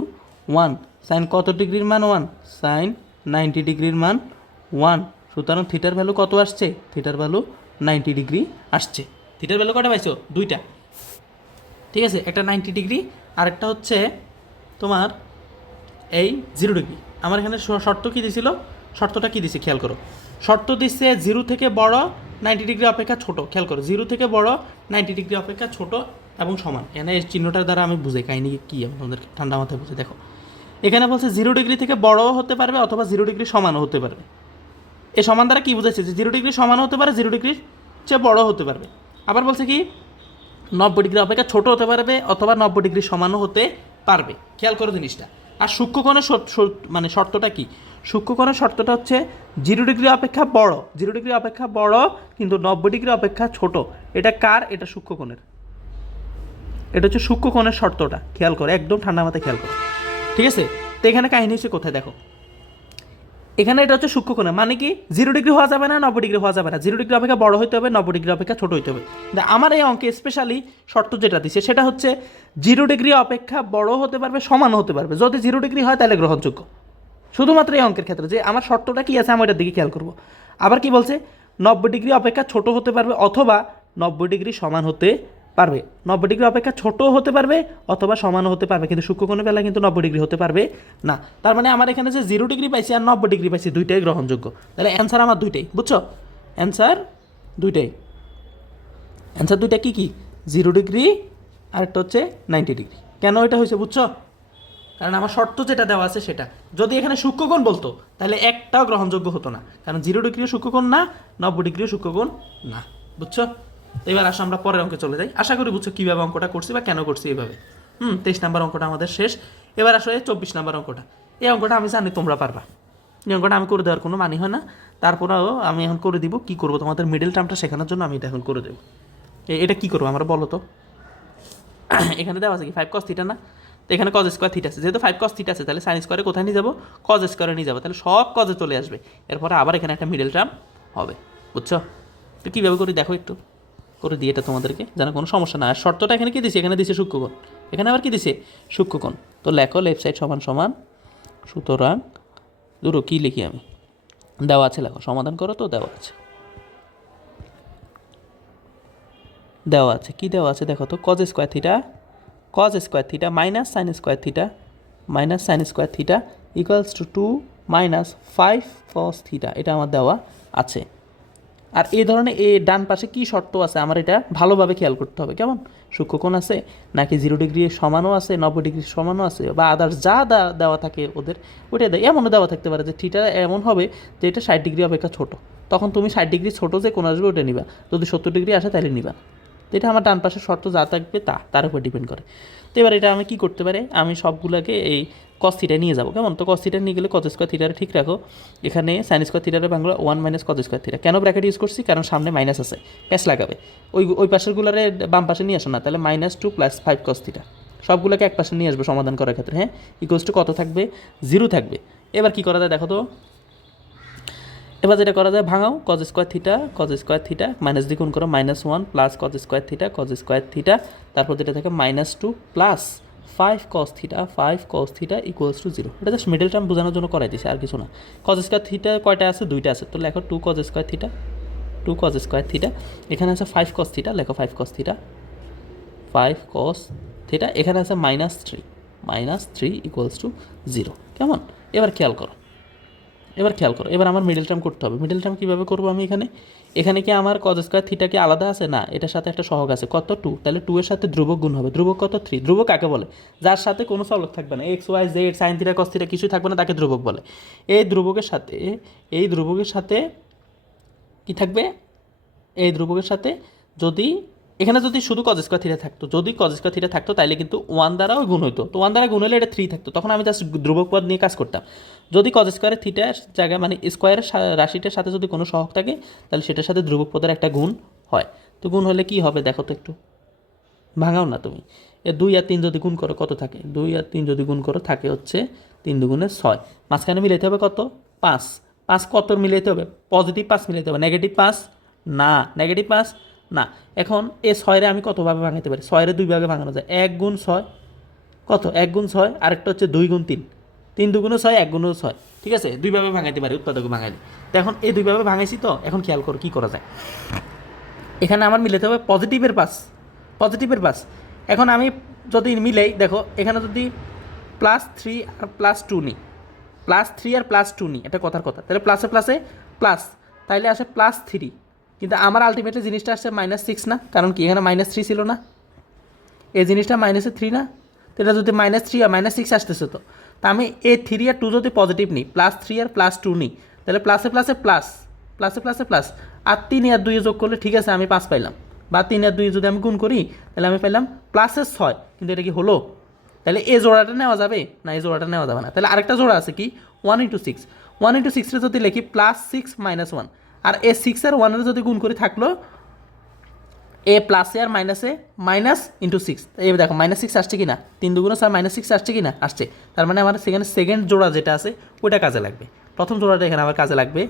1। Sine কত ডিগ্রির মান 1, সাইন 90 ডিগ্রির মান 1। সুতরাং থিটার ভ্যালু কত আসছে, থিটার ভ্যালু 90 ডিগ্রি আসছে। থিটার ভ্যালু কটা পাইছো, দুইটা, ঠিক আছে, একটা 90 ডিগ্রি আর একটা হচ্ছে তোমার এই 0 ডিগ্রি। আমার এখানে শর্ত কী দিছিল, শর্তটা কী দিছে খেয়াল করো, শর্ত দিচ্ছে 0 থেকে বড় 90 ডিগ্রি অপেক্ষা ছোট। খেয়াল করো 0 থেকে বড় 90 ডিগ্রি অপেক্ষা ছোট এবং সমান। এখানে এই চিহ্নটার দ্বারা আমি বুঝে কাহিনি কী, আমি তোমাদের ঠান্ডা মাথায় বুঝে দেখো। এখানে বলছে 0 ডিগ্রি থেকে বড়ও হতে পারবে অথবা 0 ডিগ্রি সমানও হতে পারবে। এই সমান দ্বারা কী বুঝেছে, যে 0 ডিগ্রি সমানও হতে পারে, 0 ডিগ্রির চেয়ে বড়ও হতে পারবে। আবার বলছে কি 90 ডিগ্রি অপেক্ষা ছোট হতে পারবে অথবা 90 ডিগ্রি সমানও হতে পারবে। খেয়াল করো জিনিসটা। আর সূক্ষ্মকোণের মানে শর্তটা কি, সূক্ষ্মকোণের শর্তটা হচ্ছে 0 ডিগ্রি অপেক্ষা বড়, 0 ডিগ্রি অপেক্ষা বড় কিন্তু 90 ডিগ্রি অপেক্ষা ছোট। এটা কার, এটা সূক্ষ্মকোণের, এটা হচ্ছে সূক্ষ্মকোণের শর্তটা। খেয়াল করো, একদম ঠান্ডা মাথায় খেয়াল করো, ঠিক আছে। তো এখানে কাহিনী হচ্ছে কোথায় দেখো, এখানে এটা হচ্ছে সূক্ষ্মকোণ, মানে কি 0 ডিগ্রি হওয়া যাবে না, 90 ডিগ্রি হওয়া যাবে না, 0 ডিগ্রি অপেক্ষা বড় হতে হবে, 90 ডিগ্রি অপেক্ষা ছোট হতে হবে। কিন্তু আমার এই অঙ্কে স্পেশালি শর্ত যেটা দিচ্ছে সেটা হচ্ছে 0 ডিগ্রি অপেক্ষা বড় হতে পারবে, সমান হতে পারবে। যদি 0 ডিগ্রি হয় তাহলে গ্রহণযোগ্য, শুধুমাত্র এই অঙ্কের ক্ষেত্রে। যে আমার শর্তটা কি আছে আমি ওটার দিকে খেয়াল করবো। আবার কি বলছে, 90 ডিগ্রি অপেক্ষা ছোট হতে পারবে অথবা 90 ডিগ্রি সমান হতে পারবে। 90 ডিগ্রি অপেক্ষা ছোটও হতে পারবে অথবা সমানও হতে পারবে, কিন্তু সূক্ষ্মকোণের বেলা কিন্তু 90 ডিগ্রি হতে পারবে না। তার মানে আমার এখানে যে 0 ডিগ্রি পাইছি আর 90 ডিগ্রি পাইছি দুইটাই গ্রহণযোগ্য। তাহলে অ্যান্সার আমার দুইটাই, বুঝছো? অ্যান্সার দুইটাই, অ্যান্সার দুইটা কী কী, 0 ডিগ্রি আর একটা হচ্ছে 90 ডিগ্রি। কেন এটা হয়েছে বুঝছো? কারণ আমার শর্ত যেটা দেওয়া আছে সেটা। যদি এখানে সূক্ষ্মকোণ বলতো তাহলে একটাও গ্রহণযোগ্য হতো না, কারণ 0 ডিগ্রিও সূক্ষ্মকোণ না, 90 ডিগ্রিও সূক্ষ্মকোণ না, বুঝছো? এবার আসো আমরা পরের অঙ্কে চলে যাই। আশা করি বুঝছো কীভাবে অঙ্কটা করছি বা কেন করছি এইভাবে। 23 নাম্বার অঙ্কটা আমাদের শেষ। এবার আসো 24 নাম্বার অঙ্কটা। এই অঙ্কটা আমি জানি তোমরা পারবা, এই অঙ্কটা আমি করে দেওয়ার কোনো মানে হয় না। তারপরেও আমি এখন করে দিব, কী করবো তোমাদের মিডল টার্মটা শেখানোর জন্য আমি এটা এখন করে দেবো। এটা কী করবো আমরা বলো তো? এখানে দেওয়া আছে কি 5 cos থিটা না, তো এখানে cos স্কোয়ার থিটা আছে, যেহেতু 5 cos থিটা আছে তাহলে সাইন স্কোয়ারে কোথায় নিয়ে যাবো, cos স্কোয়ারে নিয়ে যাবো, তাহলে সব কজে চলে আসবে। এরপরে আবার এখানে একটা মিডল টার্ম হবে, বুঝছো? তো কীভাবে করি দেখো, একটু করে দিই এটা তোমাদেরকে, যেন কোনো সমস্যা না। আর শর্তটা এখানে কী দিছে, এখানে দিছে সূক্ষ্মকোণ, এখানে আবার কী দিছে সূক্ষ্মকোণ। তো লেখো লেফট সাইড সমান সমান, সুতরাং দুটো কী লিখি আমি, দেওয়া আছে লেখো, সমাধান করো। তো দেওয়া আছে, দেওয়া আছে কি দেওয়া আছে দেখো তো, cos square theta minus sine square theta equals two 2 minus 5 cos theta, এটা আমার দেওয়া আছে। আর এই ধরনের এই ডান পাশে কি শর্ত আছে আমার এটা ভালোভাবে খেয়াল করতে হবে। কেমন, সূক্ষ্মকোণ আছে নাকি 0 ডিগ্রি সমানও আছে, 90 ডিগ্রি সমানও আছে, বা আদার্স যা দেওয়া থাকে ওদের ওইটা দেয়। এমনও দেওয়া থাকতে পারে যে থিটা এমন হবে যে এটা 60 ডিগ্রি অপেক্ষা ছোটো, তখন তুমি 60 ডিগ্রি ছোটো যে কোন আসবে ওটা নিবা, যদি 70 ডিগ্রি আসে তাহলে নিবা। তো এটা আমার ডান পাশের শর্ত যা থাকবে তার উপর ডিপেন্ড করে। তো এবার এটা আমি কী করতে পারি, আমি সবগুলোকে এই cos থিটা নিয়ে যাবো। কেমন, তো cos থিটা নিয়ে গেলে cos স্কোয়ার থিটারে ঠিক রাখো, এখানে sin স্কোয়ার থিটারে বাংলা 1 মাইনাস cos স্কোয়ার থিটা। কেন ব্র্যাকেট ইউজ করছি, কারণ সামনে মাইনাস আছে, প্যাচ লাগাবে। ওই পাশেরগুলারে বাম পাশে নিয়ে আসো না, তাহলে -2 + 5 cos থিটা সবগুলোকে এক পাশে নিয়ে আসবে সমাধান করার ক্ষেত্রে। হ্যাঁ, ইকুয়ালস টু কত থাকবে, 0 থাকবে। এবার কী করা যায় দেখো তো, এবার যেটা করা যায় ভাঙাও, cos স্কোয়ার থিটা মাইনাস দিয়ে গুণ করো, -1 + cos স্কোয়ার থিটা তারপর যেটা থাকে -2 + 5 cos theta ইকুয়ালস টু 0। এটা জাস্ট মিডল টার্ম বোঝানোর জন্য করাই দিয়েছে, আর কিছু না। cos স্কোয়ার থিটা কয়টা আছে? 2টা আছে, তো লেখো 2 cos square theta, 2 cos square theta. এখানে আছে 5 cos থিটা, লেখো 5 cos থিটা, 5 cos থিটা। এখানে আছে -3 ইকুয়ালস টু 0। কেমন? এবার খেয়াল করো, এবার আমার মিডল টার্ম করতে হবে। মিডল টার্ম কীভাবে করবো আমি? এখানে কি আমার cos স্কোয়ার থিটা কি আলাদা আছে? না, এটার সাথে একটা সহগ আছে, কত? 2। তাহলে 2 এর সাথে ধ্রুবক গুণ হবে, ধ্রুবক কত? 3। ধ্রুবক কাকে বলে? যার সাথে কোনো চলক থাকবে না, x y z sine theta cos theta কিছুই থাকবে না, তাকে ধ্রুবক বলে। এই ধ্রুবকের সাথে কি থাকবে? এই ধ্রুবকের সাথে যদি এখানে যদি শুধু cos স্কোয়ার থিটা থাকতো, যদি cos স্কোয়ার থিটা থাকতো তাহলে কিন্তু 1 দ্বারাও গুণ হতো, তো 1 দ্বারা গুণ হলে এটা 3 থাকতো, তখন আমি জাস্ট ধ্রুবক পদ নিয়ে কাজ করতাম। যদি cos স্কোয়ারের থিটার জায়গায় মানে স্কোয়ারের রাশিটার সাথে যদি কোনো সহগ থাকে তাহলে সেটার সাথে ধ্রুবক পদের একটা গুণ হয়। তো গুণ হলে কি হবে দেখো তো একটু, ভাঙাও না তুমি। 2 আর 3 যদি গুণ করো কত থাকে? 2 আর 3 যদি গুণ করো থাকে হচ্ছে 3 দুগুণে 6। মাঝখানে মিলাইতে হবে কত? 5। 5 কত মিলাইতে হবে? পজিটিভ 5 মিলাইতে হবে, নেগেটিভ 5 না, নেগেটিভ 5 না। এখন এই 6 রে আমি কতভাবে ভাঙাইতে পারি? 6 রে 2 ভাগে ভাঙানো যায়। 1 গুণ 6 কত? 1 গুণ 6, আরেকটা হচ্ছে 2 গুণ 3, 3 দুগুণে 6, 1 গুণও 6। ঠিক আছে, 2 ভাবে ভাঙাইতে পারি, উৎপাদক ভাঙাইলে। তো এখন এই 2 ভাবে ভাঙাইছি, তো এখন খেয়াল করো কী করা যায়। এখানে আমার মিলাতে হবে পজিটিভের 5। এখন আমি যদি মিলাই, দেখো এখানে যদি +3 আর +2 নিই, +3 আর +2 নিই, এটা কথার কথা, তাহলে প্লাসে প্লাসে প্লাস, তাইলে আসে +3। কিন্তু আমার আলটিমেটলি জিনিসটা আসছে -6 না, কারণ কি এখানে -3 ছিল না, এই জিনিসটা -3 না, তো এটা যদি -3 আর -6 আসতেছে, তো আমি এই 3 আর 2 যদি পজিটিভ নিই, +3 আর +2 নিই, তাহলে প্লাসে প্লাসে প্লাস, আর 3 আর 2 যোগ করলে ঠিক আছে আমি 5 পাইলাম, বা 3 আর 2 যদি আমি গুণ করি তাহলে আমি পাইলাম +6। কিন্তু এটা কি হলো? তাহলে এই জোড়াটা নেওয়া যাবে না, এই জোড়াটা নেওয়া যাবে না। তাহলে আরেকটা জোড়া আছে কি, 1 × 6, 1 × 6 রে যদি লিখি +6 - 1, আর এ 6 আর 1 এর যদি গুণ করে থাকলো এ প্লাসে আর মাইনাসে মাইনাস × 6, এই দেখো -6 আসছে কি না, 3 দুগুণে 6 -6 আসছে কি না, আসছে। তার মানে আমার সেখানে সেকেন্ড জোড়া যেটা আছে ওইটা কাজে লাগবে, প্রথম জোড়াটা এখানে আমার কাজে লাগবে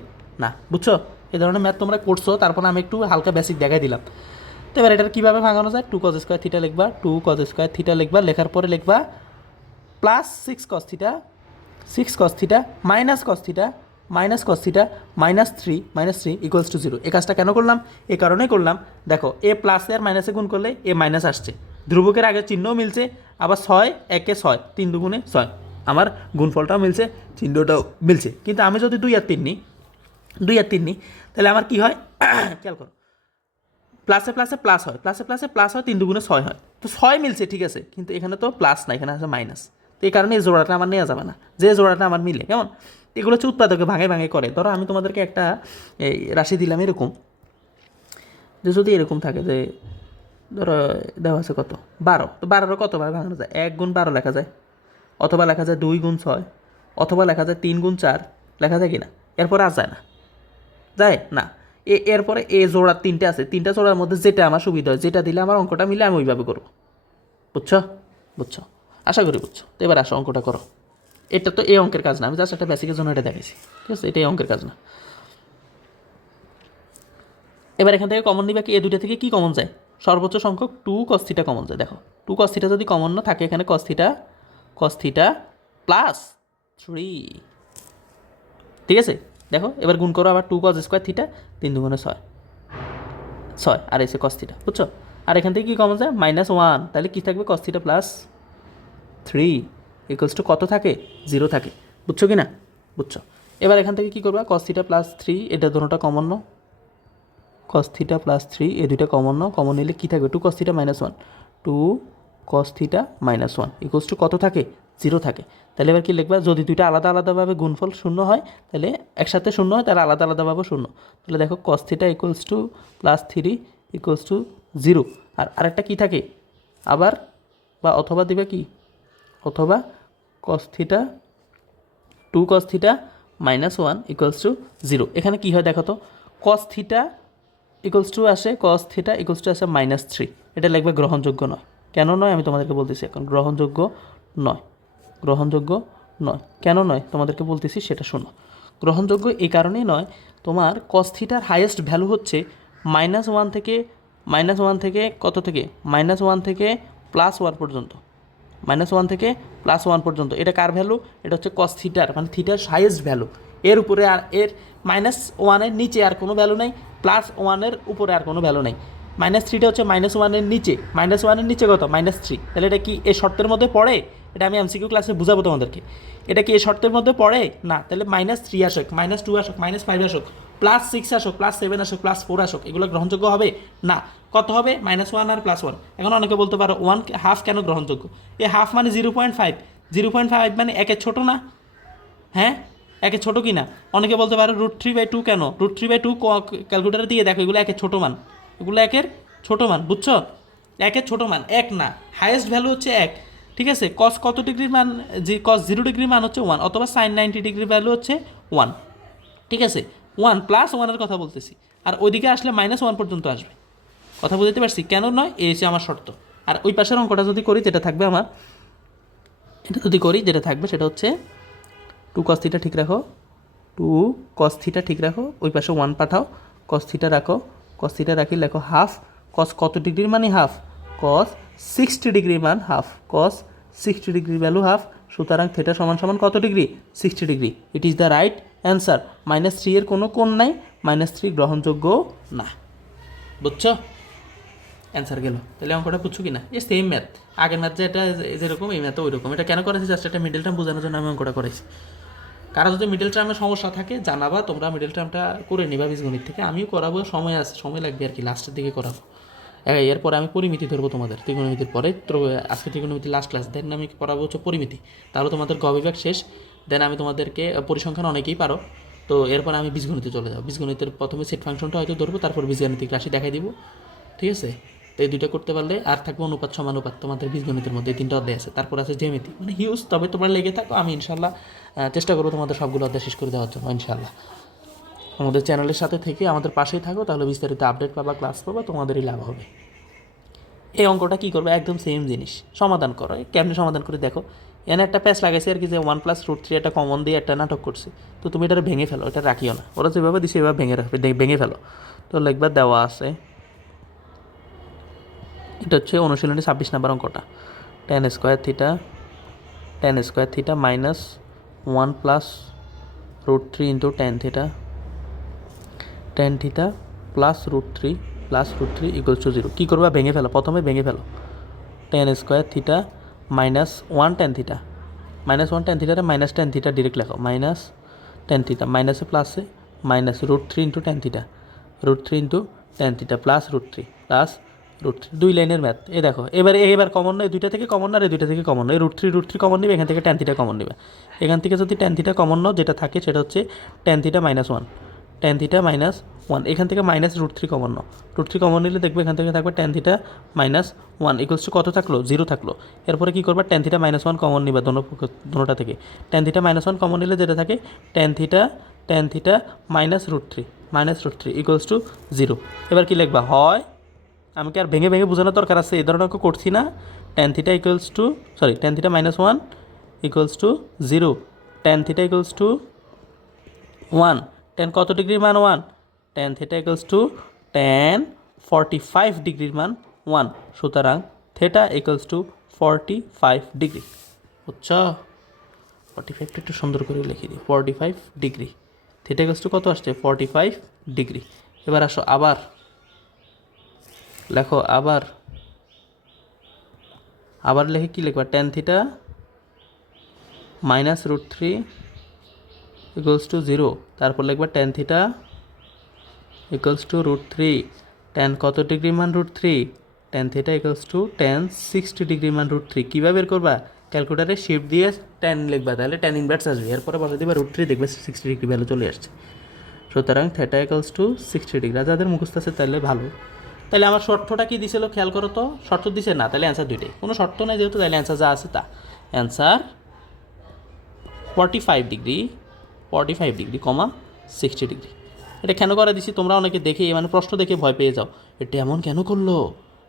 না। বুঝছো? এই ধরনের ম্যাথ তোমরা করছো, তারপর আমি একটু হালকা বেসিক দেখাই দিলাম। তো এবার এটার কীভাবে ভাঙানো যায়? 2 cos স্কোয়ার থিটা লিখবা, 2 cos স্কোয়ার থিটা লিখবা, লেখার পরে লিখবা +6 cos theta, 6 cos theta -cos theta -3 equals to 0। এই কাজটা কেন করলাম? এই কারণেই করলাম, দেখো এ প্লাসে আর মাইনাসে গুণ করলে এ মাইনাস আসছে, ধ্রুবকের আগে চিহ্নও মিলছে, আবার 6 একে 6, 3 দুগুণে 6, আমার গুণফলটাও মিলছে, চিহ্নটাও মিলছে। কিন্তু আমি যদি 2 আর 3 নিই, তাহলে আমার কি হয় খেয়াল করো, প্লাসে প্লাসে প্লাস হয়, 3 দুগুণে 6 হয়, তো 6 মিলছে ঠিক আছে, কিন্তু এখানে তো প্লাস না, এখানে আছে মাইনাস। তো এই কারণে এই জোড়াটা আমার নেওয়া যাবে না, যে জোড়াটা আমার মিলে। কেমন? এগুলো হচ্ছে উৎপাদকে ভাঙে করে। ধরো আমি তোমাদেরকে একটা এই রাশি দিলাম এরকম, যে যদি এরকম থাকে যে ধরো দেওয়া আছে কত 12, তো 12 কতভাবে ভাঙানো যায়? 1 গুণ 12 লেখা যায়, অথবা লেখা যায় 2 গুণ 6, অথবা লেখা যায় 3 গুণ 4, লেখা যায় কি না? এরপরে আর যায় না, যায় না। এরপরে এ জোড়া 3টে আছে, 3টা জোড়ার মধ্যে যেটা আমার সুবিধা হয়, যেটা দিলে আমার অঙ্কটা মিলে আমি ওইভাবে করবো। বুঝছো? আশা করি বুঝছো। তো এবার আসো অঙ্কটা করো। এটা তো এই অঙ্কের কাজ না, আমি জাস্ট একটা বেসিকের জন্য এটা দেখাইছি, ঠিক আছে? এটাই অঙ্কের কাজ না। এবার এখান থেকে কমন নিবা কি, এই দুইটা থেকে কি কমন যায়? সর্বোচ্চ সংখ্যক 2 cos থিটা কমন যায়। দেখো 2 cos থিটা যদি কমন না থাকে, এখানে cos থিটা +3, ঠিক আছে? দেখো এবার গুণ করো আবার 2 cos স্কোয়ার থিটা, 3 দুগুণে 6, আর এসে cos থিটা, বুঝছো? আর এখান থেকে কি কমন যায়? -1, তাহলে কি থাকবে? cos থিটা +3 ইকুয়ালস টু কত থাকে? 0 থাকে। বুঝছো কি না? বুঝছো। এবার এখান থেকে কী করবা? cos থিটা +3, এটা দুটোটা কমন নাও, cos থিটা +3 এই দুইটা কমন নাও, কমন নিলে কী থাকবে? 2 cos theta -1, 2 cos theta -1 equals to কত থাকে? 0 থাকে। তাহলে এবার কি লিখবা? যদি দুইটা আলাদা আলাদাভাবে গুণফল শূন্য হয় তাহলে একসাথে শূন্য হয়, তাহলে আলাদা আলাদাভাবে শূন্য। তাহলে দেখো cos theta equals two +3 equals to 0। আর আরেকটা কী থাকে আবার, বা অথবা দিবে কি, অথবা cos theta 2 cos theta -1 equals to 0। এখানে কী হয় দেখো তো, cos থিটা ইকুয়ালস টু আসে, cos থিটা ইকুয়ালস টু আসে -3। এটা লিখবে গ্রহণযোগ্য নয়। কেন নয় আমি তোমাদেরকে বলতেছি এখন, গ্রহণযোগ্য নয়। কেন নয় তোমাদেরকে বলতেছি সেটা শোনো। গ্রহণযোগ্য এই কারণেই নয়, তোমার cos থিটার হাইয়েস্ট ভ্যালু হচ্ছে -1 থেকে কত থেকে? -1 থেকে +1 পর্যন্ত, -1 থেকে +1 পর্যন্ত। এটা কার ভ্যালু? এটা হচ্ছে কস থিটার, মানে থিটার হাইয়েস্ট ভ্যালু। এর উপরে আর এর -1-এর নিচে আর কোনো ভ্যালু নেই, +1-এর উপরে আর কোনো ভ্যালু নেই। -3টা হচ্ছে -1-এর নিচে, -1-এর নিচে কত? -3। তাহলে এটা কি এই শর্তের মধ্যে পড়ে? এটা আমি এমসিকিউ ক্লাসে বুঝাবো তোমাদেরকে। এটা কি এই শর্তের মধ্যে পড়ে? না। তাহলে -3 আসুক, -2 আসুক, -5 আসুক, +6 আসুক, +7 আসুক, +4 আসুক, এগুলো গ্রহণযোগ্য হবে না। কত হবে? -1 আর +1। এখন অনেকে বলতে পারো 1/2 কেন গ্রহণযোগ্য? এই হাফ মানে 0.5, 0.5 মানে একের ছোটো না? হ্যাঁ, একে ছোটো কি না? অনেকে বলতে পারো √3/2 কেন? √3/2 ক্যালকুলেটারে দিয়ে দেখো, এগুলো একের ছোটো মান, এগুলো একের ছোটো মান, বুঝছো? একের ছোটো মান, এক না, হাইয়েস্ট ভ্যালু হচ্ছে এক। ঠিক আছে, কস কত ডিগ্রির মান? যে কস 0 ডিগ্রির মান হচ্ছে 1, অথবা সাইন 90 ডিগ্রির ভ্যালু হচ্ছে 1। ঠিক আছে, 1 +1-এর কথা বলতেছি। আর ওইদিকে আসলে -1 পর্যন্ত আসবে। কথা বুঝতে পারছি? কেন নয়, এই হচ্ছে আমার শর্ত। আর ওই পাশের অঙ্কটা যদি করি, যেটা থাকবে আমার, এটা যদি করি যেটা থাকবে সেটা হচ্ছে 2 cos থিটা ঠিক রাখো, 2 cos থিটা ঠিক রাখো, ওই পাশে 1 পাঠাও, cos থিটা রাখো, cos থিটা রাখি, লেখো হাফ, cos কত ডিগ্রির মানে হাফ? cos 60 ডিগ্রির মান হাফ, cos 60 ডিগ্রির ভ্যালু হাফ। সুতরাং থিটা সমান সমান কত degree? 60 degree. It is the right answer. -3 এর কোনো কোণ নাই, -3 গ্রহণযোগ্য না। বুঝছো? অ্যান্সার গেল। তাহলে অঙ্কটা বুঝছো কি না? এই সেম ম্যাথ, আগের ম্যাথ যেটা যেরকম, এই ম্যাথও ওই রকম। এটা কেন করেছি? জাস্ট একটা মিডল টার্ম বোঝানোর জন্য আমি অঙ্কটা করেছি। কারো যদি মিডল টার্মের সমস্যা থাকে জানাবা, তোমরা মিডল টার্মটা করে নিবা বীজগণিত থেকে। আমিও করাবো, সময় আছে, সময় লাগবে আর কি, লাস্টের দিকে করাবো। এরপরে আমি পরিমিতি ধরবো তোমাদের, ত্রিকোণমিতির পরে। তো আজকে ত্রিকোণমিতি লাস্ট ক্লাস, দেন আমি পড়াবো হচ্ছে পরিমিতি। তাহলে তোমাদের গ বিভাগ শেষ। দেন আমি তোমাদেরকে পরিসংখ্যান অনেকেই পারো, তো এরপরে আমি বীজগণিতে চলে যাবো। বীজগণিতের প্রথমে সেট ফাংশনটা হয়তো ধরবো, তারপর বীজগাণিতিক রাশি দেখাই দিব। ঠিক আছে, তো এই দুইটা করতে পারলে, আর থাকবে অনুপাত সমানুপাত তোমাদের বীজগণিতের মধ্যে, 3টা অধ্যায় আছে। তারপর আছে জ্যামিতি, মানে হিউজ। তবে তোমরা লেগে থাকো, আমি ইনশাল্লাহ চেষ্টা করবো তোমাদের সবগুলো অধ্যায় শেষ করে দেওয়ার জন্য ইনশাল্লাহ। আমাদের চ্যানেলের সাথে থেকে আমাদের পাশেই থাকো, তাহলে বিস্তারিত আপডেট পাবা, ক্লাস পাবা, তোমাদেরই লাভ হবে। এই অঙ্কটা কী করবে? একদম সেম জিনিস, সমাধান করো। কেমনি সমাধান করে দেখো। এনে একটা প্যাচ লাগাইছে আর কি, যে 1 + √3 একটা কমন দিয়ে একটা নাটক করছে। তো তুমি এটা ভেঙে ফেলো, এটা রাখিও না। ওরা যেভাবে দিছে এভাবে ভেঙে রাখবে, ভেঙে ফেলো। তো লিখবা, দেওয়া আছে, এটা হচ্ছে অনুশীলনী 26 নম্বর অঙ্কটা। tan² theta, tan² theta -1 + √3 × tan theta, tan theta +√3 + √3 = 0। কী করবা? ভেঙে ফেলো, প্রথমে ভেঙে ফেলো। tan² theta -1 tan theta, -1 tan থিটারে -tan theta direct লেখো, -tan থিটা, মাইনাসে প্লাসে, -√3 × tan থিটা, √3 × tan থিটা +√3 +√3, 2 লাইনের ম্যাথ। এই দেখো, এবার কমন নয়, দুইটা থেকে কমন না, এই দুইটা থেকে কমন নয়, √3 কমন নিবে, এখান থেকে tan থিটা কমন নিবে। এখান থেকে যদি tan থিটা কমন নাও, যেটা থাকে সেটা হচ্ছে tan থিটা -1, tan থিটা -1। এখান থেকে -√3 কমন নাও, √3 কমন নিলে দেখবে এখান থেকে থাকবে tan থিটা -1 = কত থাকলো? 0 থাকলো। এরপরে কী করবা? tan থিটা -1 কমন নিবা দোনোটা থেকে। tan থিটা -1 কমন নিলে যেটা থাকে tan থিটা -√3 = 0। এবার কি লিখবা? হয়, আমি কি আর ভেঙে ভেঙে বোঝানোর দরকার আছে? এই ধরনের করছি না। tan theta tan theta -1 = 0, tan theta = 1, tan কত ডিগ্রির মান 1? tan থিটা tan 45 ডিগ্রির মান 1। সুতরাং থিটা = 45 ডিগ্রি। বুঝছো? 45টা একটু সুন্দর করে লিখে দিই, 45 ডিগ্রি। থিটা কত আসছে? 45 ডিগ্রি। এবার আসো, আবার লেখো, আবার লিখে কী লিখবা? tan theta -√3 = 0। তারপর লিখবা tan থিটা √3, tan কত ডিগ্রি মান √3? tan থিটা tan 60 ডিগ্রি মান √3। কীভাবে বের করবা? ক্যালকুলেটারে শিফট দিয়ে tan লিখবা, তাহলে tan ইনভার্স আসবে। এরপরে বসে দিবা √3, দেখবে 60 ডিগ্রি ভ্যালু চলে আসছে। সুতরাং থিটা = 60 ডিগ্রি। যাদের মুখস্থ আছে তাহলে ভালো। তাহলে আমার শর্তটা কী দিছিল খেয়াল করো তো? শর্ত দিছে না, তাহলে অ্যান্সার দুইটাই, কোনো শর্ত নাই যেহেতু, তাহলে অ্যান্সার যা আছে তা। Answer 45 degree, 60 degree. এটা কেন করে দিছি? তোমরা অনেকে দেখে, মানে প্রশ্ন দেখে ভয় পেয়ে যাও, এটা এমন কেন করলো,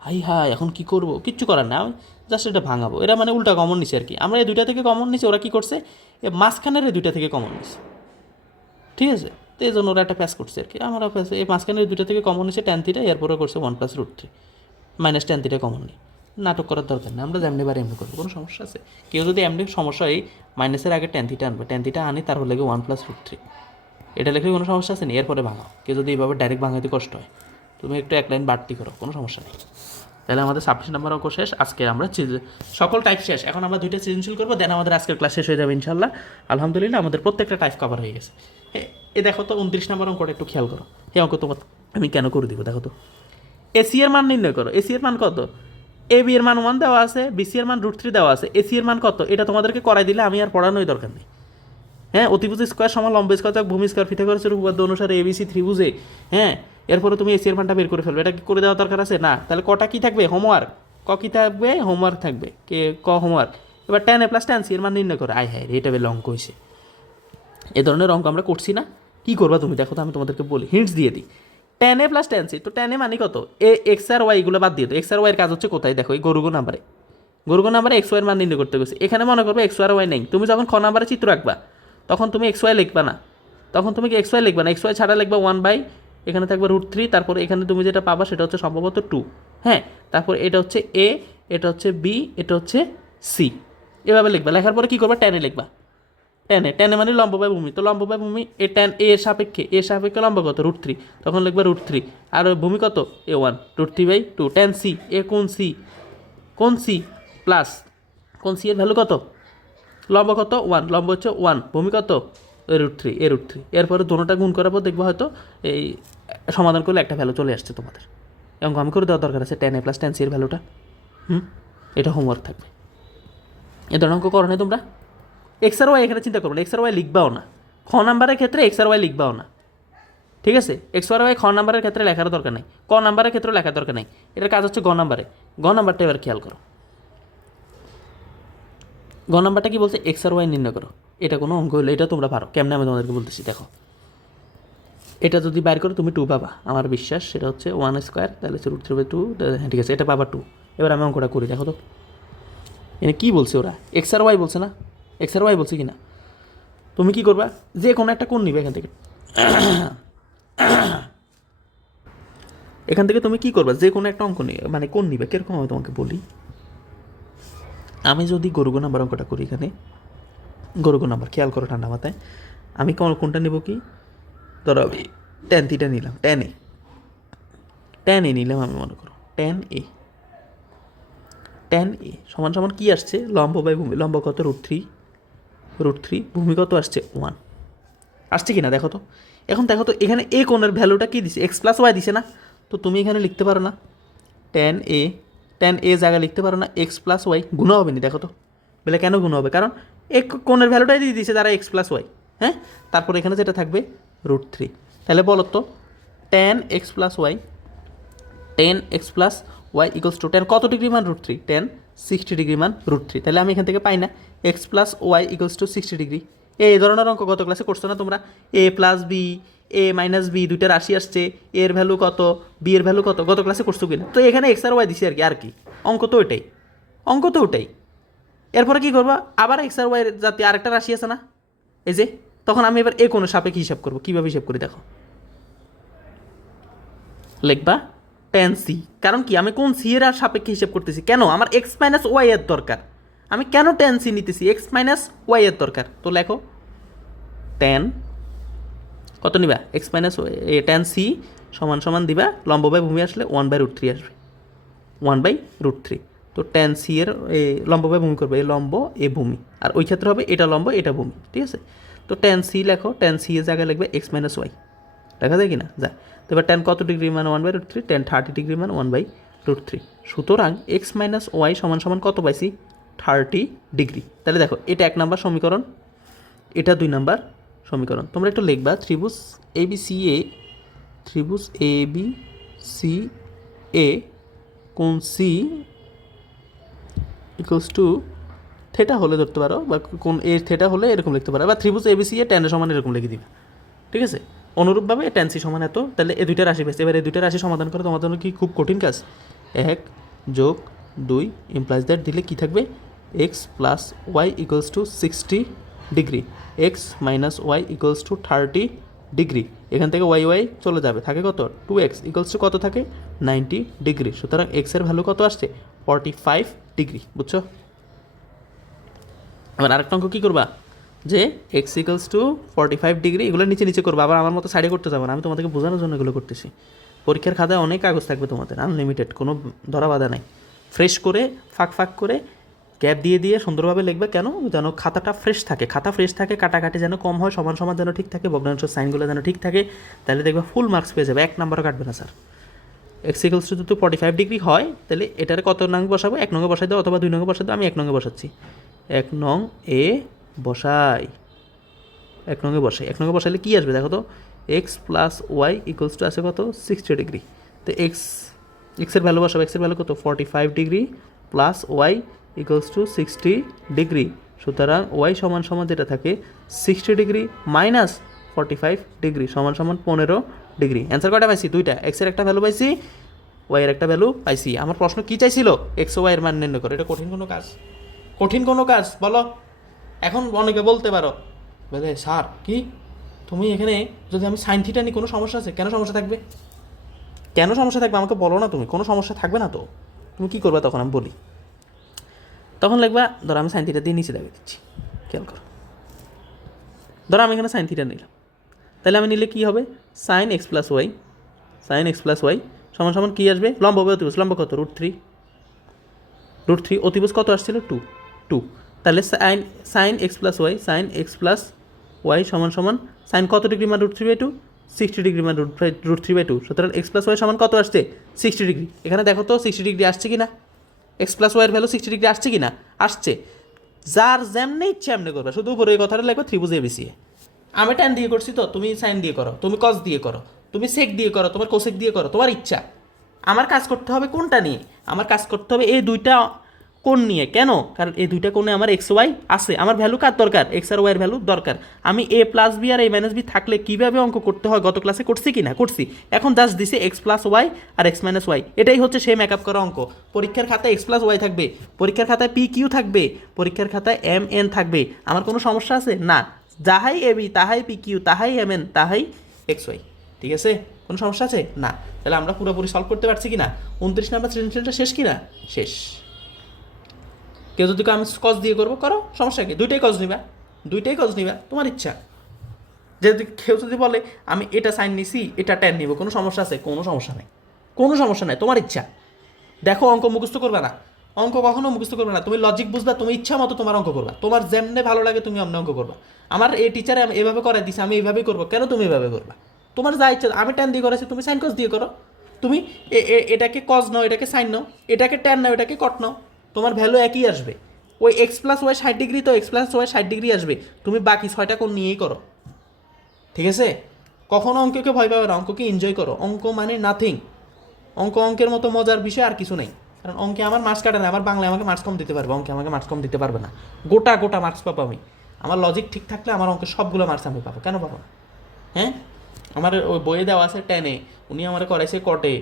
হাই এখন কি করব? কিচ্ছু করার না, আমি জাস্ট এটা ভাঙাবো। এরা মানে উল্টা কমন নিছে আর কি। আমরা এই দুইটা থেকে কমন নিছি, ওরা কী করছে? মাঝখানের এই দুইটা থেকে কমন নিছে। ঠিক আছে, তো এই জন্য ওরা একটা প্যাস করছে আর কি। আমরা এই মাঝখানের দুইটা থেকে কমন নিচ্ছে tan থিটা, এরপরে করছে 1 + √3 -tan থিটা কমন নিই। নাটক করার দরকার নেই, আমরা যেমনি বারে এমনি করবো, কোনো সমস্যা আছে? কেউ যদি এমনি সমস্যা হয় মাইনাসের আগে ট্যান থিটা আনবে, ট্যান থিটা আনি তারপর লাগে 1+√3, এটা লিখলে কোনো সমস্যা আছে না? এরপরে ভাঙাও। কেউ যদি এইভাবে ডাইরেক্ট ভাঙাইতে কষ্ট হয়, তুমি একটু এক লাইন বাড়তি করো, কোনো সমস্যা নেই। তাহলে আমাদের 26 নাম্বার অঙ্ক শেষ। আজকে আমরা সকল টাইপ শেষ। এখন আমরা 2টা সৃজনশীল করবো, দেন আমাদের আজকের ক্লাস শেষ হয়ে যাবে ইনশাল্লাহ। আলহামদুলিল্লাহ আমাদের প্রত্যেকটা টাইপ কভার হয়ে গেছে। এ দেখো তো 29 নাম্বার অঙ্কটা একটু খেয়াল করো। এই অঙ্ক তোমার আমি কেন করে দিব দেখো তো। এসি এর মান নির্ণয় করো। এসি এর মান কত? এ বি এর মান 1 দেওয়া আছে, বিসি এর মান √3 দেওয়া আছে। এসি এর মান কত এটা তোমাদেরকে করাই দিলে আমি আর পড়ানোই দরকার নেই। হ্যাঁ, অতিভুজ স্কোয়ার সমান লম্ব স্কোয়ার যোগ ভূমি স্কোয়ার পিথাগোরাসের উপপাদ্য অনুসারে এবিসি ত্রিভুজে, হ্যাঁ, এরপরে তুমি এসি এর মানটা বের করে ফেলবে। এটা কি করে দেওয়া দরকার আছে? না। তাহলে কটা কি থাকবে? হোমওয়ার্ক। ক কি থাকবে? হোমওয়ার্ক থাকবে। ক হোমওয়ার্ক। এবার tan a + tan c এর মান নির্ণয় করো। আয় হ্যাঁ, এটা বেলে অঙ্ক হয়েছে। এ ধরনের অঙ্ক আমরা করছি না। কি করবা তুমি দেখো তো, আমি তোমাদেরকে বলি, হিন্টস দিয়ে দিই। tan a + tan c, তো tan a মানে কত? এক্স আর ওয়াই এগুলো বাদ দিয়ে তো। এক্স আর ওয়াই এর কাজ হচ্ছে কোথায় দেখো, এই গরুগো নাম্বারে। গরুগো নাম্বারে এক্স ওয়াই এর মান নির্ণয় করতে গেছে। এখানে মনে করবে এক্স আর ওয়াই নেই। তুমি যখন খ নাম্বারে চিত্র আঁকবা তখন তুমি এক্স ওয়াই লিখবা না, তখন তুমি এক্স ওয়াই লিখবা না, এক্স ওয়াই ছাড়া লিখবা 1/, এখানে থাকবে √3, তারপর এখানে তুমি যেটা পাবা সেটা হচ্ছে সম্ভবত 2, হ্যাঁ, তারপর এটা হচ্ছে এ, এটা হচ্ছে বি, এটা হচ্ছে সি, এভাবে লিখবা। লেখার পরে কী করবা? ট্যানে লিখবা। ট্যানে মানে লম্ব বাই ভূমি, তো লম্ব বাই ভূমি এ ট্যান এ এর সাপেক্ষে লম্ব কত? √3, তখন লিখবা √3, আর ভূমি কত? a1, √3/2। ট্যান সি, এ কোন সি প্লাস কোন সি এর ভ্যালু কত? লম্ব কত? 1, লম্ব হচ্ছে 1, ভূমি কত? √3, √3। এরপরে দুটোটা গুণ করার পর দেখবো হয়তো এই সমাধান করলে একটা ভ্যালু চলে আসছে তোমাদের। এবং আমি করে দেওয়ার দরকার আছে tan a + tan c এর ভ্যালুটা। এটা হোমওয়ার্ক থাকবে। এ ধরনের অঙ্ক করো না তোমরা। এক্স আর ওয়াই এখানে চিন্তা করবো না, এক্স আর ওয়াই লিখবাও না। খ নাম্বারের ক্ষেত্রে এক্স আর ওয়াই লিখবাও না, ঠিক আছে? এক্স আর ওয়াই খ নাম্বারের ক্ষেত্রে লেখার দরকার নেই, ক নাম্বারের ক্ষেত্রে লেখার দরকার নেই। এটার কাজ হচ্ছে গ নাম্বারে। গ নাম্বারটা এবার খেয়াল করো। গ নাম্বারটা কি বলছে? এক্স আর ওয়াই নির্ণয় করো। এটা কোনো অঙ্ক হলো, এটা তোমরা পারো। কেমনে আমি তোমাদেরকে বলতেছি দেখো। এটা যদি বাইর করো তুমি 2 পাবা, আমার বিশ্বাস। সেটা হচ্ছে 1² তাহলে হচ্ছে √3/2, হ্যাঁ ঠিক আছে, এটা পাবা 2। এবার আমি অঙ্কটা করি দেখো তো। এখানে কী বলছে ওরা? এক্স আর ওয়াই বলছে না? এক্স আর ওয়াই বলছে কি না? তুমি কি করবা? যে কোনো একটা কোণ নিবে এখান থেকে। এখান থেকে তুমি কি করবা? যে কোনো একটা অঙ্ক নিয়ে মানে কোণ নিবে। কীরকম আমি তোমাকে বলি। আমি যদি গরুগো নাম্বার অঙ্কটা করি, এখানে গরুগো নাম্বার খেয়াল করো ঠান্ডা মাথায়। আমি কোনটা নেব? কি ধরো আমি tan θ নিলাম, tan a নিলাম। আমি মনে করো tan a সমান সমান কি আসছে? লম্ব বাই ভূমি। লম্ব কত? √3, ভূমি কত আসছে? 1 আসছে কি না দেখো তো। এখন দেখো তো এখানে এ কোণের ভ্যালুটা কি দিছে? x + y দিছে না? তো তুমি এখানে লিখতে পারো না tan a জায়গায় লিখতে পারো না x + y। গুণ হবে না দেখো তো। বলে কেন গুণ হবে? কারণ এক কোণের ভ্যালুটাই দিয়ে দিছে যারা x + y, হ্যাঁ। তারপর এখানে যেটা থাকবে √3। তাহলে বলো তো tan x + y = tan কত ডিগ্রি মান? √3, tan 60 ডিগ্রি মান √3। তাহলে আমি এখান থেকে পাই না x + y = 60 ডিগ্রি। এই ধরনের অঙ্ক গত ক্লাসে করছো না তোমরা? a + b, a - b, দুইটা রাশি আসছে, a এর ভ্যালু কত, b এর ভ্যালু কত, গত ক্লাসে করছো কিনা? তো এখানে x আর y দিছি আর কি। অঙ্ক তো ওটাই। এরপরে কী করবো? আবার x আর y জাতীয় আরেকটা রাশি আছে না, এই যে। তখন আমি এবার কোনো সাপেক্ষে হিসাব করবো। কীভাবে হিসাব করি দেখো। লিখবা tan c, কারণ কি আমি কোন সি এর সাপেক্ষে হিসাব করতেছি? কেন? আমার x - y এর দরকার। আমি কেন tan c নিতেছি? x - y এর দরকার। তো লেখো tan কত নিবা? x - tan c সমান দিবা লম্ব বাই ভূমি আসলে 1/√3 আসবে, 1/√3। তো tan c এর লম্ব বাই ভূমি করবে, এ লম্ব এ ভূমি, আর ওই ক্ষেত্রে হবে এটা লম্ব এটা ভূমি, ঠিক আছে? তো tan c লেখো, tan c এর জায়গায় লিখবে x - y। দেখা যায় কি না? যায়। তো এবার tan কত ডিগ্রি মান? 1/√3, tan 30 ডিগ্রি মান 1/√3। সুতরাং x - y সমান কত পাইছি? 30 ডিগ্রি। তাহলে দেখো এটা 1 নাম্বার সমীকরণ, এটা 2 নাম্বার সমীকরণ। তোমরা একটু লিখবা ত্রিভুজ ABCA কোণ C = থেটা হলে ধরতে পারো, বা কোণ এ থেটা হলে এরকম লিখতে পারো, বা ত্রিভুজ ABCA tan এর সমান এরকম লিখে দিবে, ঠিক আছে? অনুরূপভাবে tan c সমান এত। তাহলে এই দুইটা রাশি পেয়েছে। এবার এই দুইটা রাশি সমাধান করে তোমার জন্য কি খুব কঠিন কাজ? 1 + 2 ইমপ্লাইজ দ্যাট দিলে কি থাকবে? x + y = 60 degree, x - y = 30 degree. এখান থেকে y চলে যাবে, থাকে কত? 2x = কত থাকে? 90 ডিগ্রি। সুতরাং x এর ভ্যালু কত আসছে? 45 ডিগ্রি, বুঝছো? এবার আরেকটা অঙ্ক কী করবা, যে এক্স ইকুয়ালস টু 45 ডিগ্রি, এগুলো নিচে নিচে করবা, আবার আমার মতো সাইডে করতে যাবো না, আমি তোমাদেরকে বোঝানোর জন্য এগুলো করতেছি। পরীক্ষার খাতায় অনেক কাগজ থাকবে তোমাদের, আনলিমিটেড, কোনো ধরা বাধা নাই। ফ্রেশ করে ফাঁক ফাঁক করে গ্যাপ দিয়ে দিয়ে সুন্দরভাবে লিখবে, কেন যেন খাতাটা ফ্রেশ থাকে, খাতা ফ্রেশ থাকে, কাটাকাটি যেন কম হয়, সমান সমান যেন ঠিক থাকে, ভগ্নাংশ সাইনগুলো যেন ঠিক থাকে, তাহলে দেখবে ফুল মার্কস পেয়ে যাবে, 1 নাম্বারও কাটবে না স্যার। এক্স ইকুয়ালস টু যদি 45 ডিগ্রি হয়, তাহলে এটারে কত নং বসাবো, 1 নঙে বসাই দাও অথবা 2 নঙে বসাই দাও, আমি 1 নঙে বসাচ্ছি। 1 নং এ বসাই, 1 নঙে বসাই। 1 নঙে বসাইলে কী আসবে দেখো তো, x plus y equals to আছে কত, 60 ডিগ্রি। তো এক্সের ভ্যালু বসাবো, এক্সের ভ্যালু কত, 45 degree plus y equals to 60 degree. সুতরাং ওয়াই সমান সমান যেটা থাকে 60 ডিগ্রি মাইনাস 45 ডিগ্রি সমান সমান 15 ডিগ্রি। অ্যান্সার কয়টা পাইছি, দুইটা, এক্সের একটা ভ্যালু পাইছি, ওয়াইয়ের একটা ভ্যালু পাইছি। আমার প্রশ্ন কী চাইছিল, এক্স ও ওয়াইয়ের মান নির্ণয় করো। এটা কঠিন কোনো কাজ? কঠিন কোনো কাজ বলো? এখন অনেকে বলতে পারো, বলে স্যার কি তুমি এখানে যদি আমি সাইন থিটা নিই কোনো সমস্যা আছে? কেন সমস্যা থাকবে, কেন সমস্যা থাকবে আমাকে বলো না তুমি, কোনো সমস্যা থাকবে না তো? তুমি কী করবে তখন আমি বলি, তখন লিখবা, ধরো আমি সাইন থিটা দিয়ে নিচে দাগিয়ে দিচ্ছি, খেয়াল করো, ধরো আমি এখানে সাইন থিটা নিলাম, তাহলে আমি নিলে কী হবে, sine x plus y, sine x plus y সমান সমান কী আসবে, লম্ব হবে অতিভুজ, লম্ব কত, √3, অতিভুজ কত আসছিল, 2, তাহলে sine x plus y, sine x plus y সমান সমান সাইন কত ডিগ্রি মান √3/2, 60 ডিগ্রি মান √3/2, সুতরাং এক্স প্লাস ওয়াই সমান কত আসছে, 60 ডিগ্রি। এখানে দেখো তো 60 ডিগ্রি আসছে কি না, এক্স প্লাস ওয়াইয়ের ভ্যালু 60 ডিগ্রি আসছে কি না, আসছে। যার যেমনি ইচ্ছে এমনি করবে, শুধু উপরে এই কথাটা লাগবে ত্রিভুজ এবিসি। আমি ট্যান দিয়ে করছি তো, তুমি সাইন দিয়ে করো, তুমি কস দিয়ে করো, তুমি সেক দিয়ে করো, তোমার কোসেক দিয়ে করো, তোমার ইচ্ছা। আমার কাজ করতে হবে কোনটা নিয়ে, আমার কাজ করতে হবে এই দুইটা কোণ নিয়ে। কেন, কারণ এই দুইটা কোণে আমার এক্স ওয়াই আছে, আমার ভ্যালু কার দরকার, এক্স আর ওয়াইয়ের ভ্যালু দরকার। আমি এ প্লাস বি আর এ মাইনাস বি থাকলে কীভাবে অঙ্ক করতে হয় গত ক্লাসে করছি কি না, করছি। এখন জাস্ট দিছে এক্স প্লাস ওয়াই আর এক্স মাইনাস ওয়াই, এটাই হচ্ছে সেই মেকআপ করা অঙ্ক। পরীক্ষার খাতায় এক্স প্লাস ওয়াই থাকবে, পরীক্ষার খাতায় পি কিউ থাকবে, পরীক্ষার খাতায় এম এন থাকবে। আমার কোনো সমস্যা আছে না, যাহাই এ বি তাহাই পি কিউ তাহাই এম এন তাহাই এক্স ওয়াই, ঠিক আছে? কোনো সমস্যা আছে না? তাহলে আমরা পুরোপুরি সলভ করতে পারছি কি না? 29 নাম্বার সৃজনশীলটা শেষ কি না? শেষ। কেউ যদি আমি কজ দিয়ে করবো, করো, সমস্যা কি, দুইটাই কজ নিবা, দুইটাই কজ নিবা, তোমার ইচ্ছা। যদি কেউ যদি বলে আমি এটা সাইন নিছি এটা ট্যান নিব, কোনো সমস্যা আছে? কোনো সমস্যা নেই, কোনো সমস্যা নাই, তোমার ইচ্ছা। দেখো অঙ্ক মুখস্থ করবে না, অঙ্ক কখনো মুখস্থ করবে না, তুমি লজিক বুঝবা, তুমি ইচ্ছা মতো তোমার অঙ্ক করবা, তোমার যেমনে ভালো লাগে তুমি অন্য অঙ্ক করবা। আমার এই টিচারে আমি এভাবে করাই দিছি, আমি এইভাবেই করবো, কেন তুমি এভাবে করবা? তোমার যা ইচ্ছা, আমি ট্যান দিয়ে করেছি, তুমি সাইন কজ দিয়ে করো। তুমি এটাকে কজ নাও, এটাকে সাইন নাও, এটাকে ট্যান নাও, এটাকে কট নাও, তোমার ভ্যালু একই আসবে। ওই এক্স প্লাস ওয়াই 60 ডিগ্রি, তো এক্স প্লাস ওয়াই 60 ডিগ্রি আসবে, তুমি বাকি 6টা কোণ নিয়েই করো, ঠিক আছে? কখনো অঙ্ককে ভয় পাবে না, অঙ্ককে এনজয় করো, অঙ্ক মানে নাথিং। অঙ্কের মতো মজার বিষয় আর কিছু নেই। কারণ অঙ্কে আমার মার্কস কাটে না, আমার বাংলায় আমাকে মার্কস কম দিতে পারবে, অঙ্কে আমাকে মার্কস কম দিতে পারবে না। গোটা মার্কস পাবো আমি, আমার লজিক ঠিক থাকলে আমার অঙ্কের সবগুলো মার্কস আমি পাবো, কেন পাবো না? হ্যাঁ, আমার ওই বইয়ে দেওয়া আছে টেনে, উনি আমার করাইছে কটে,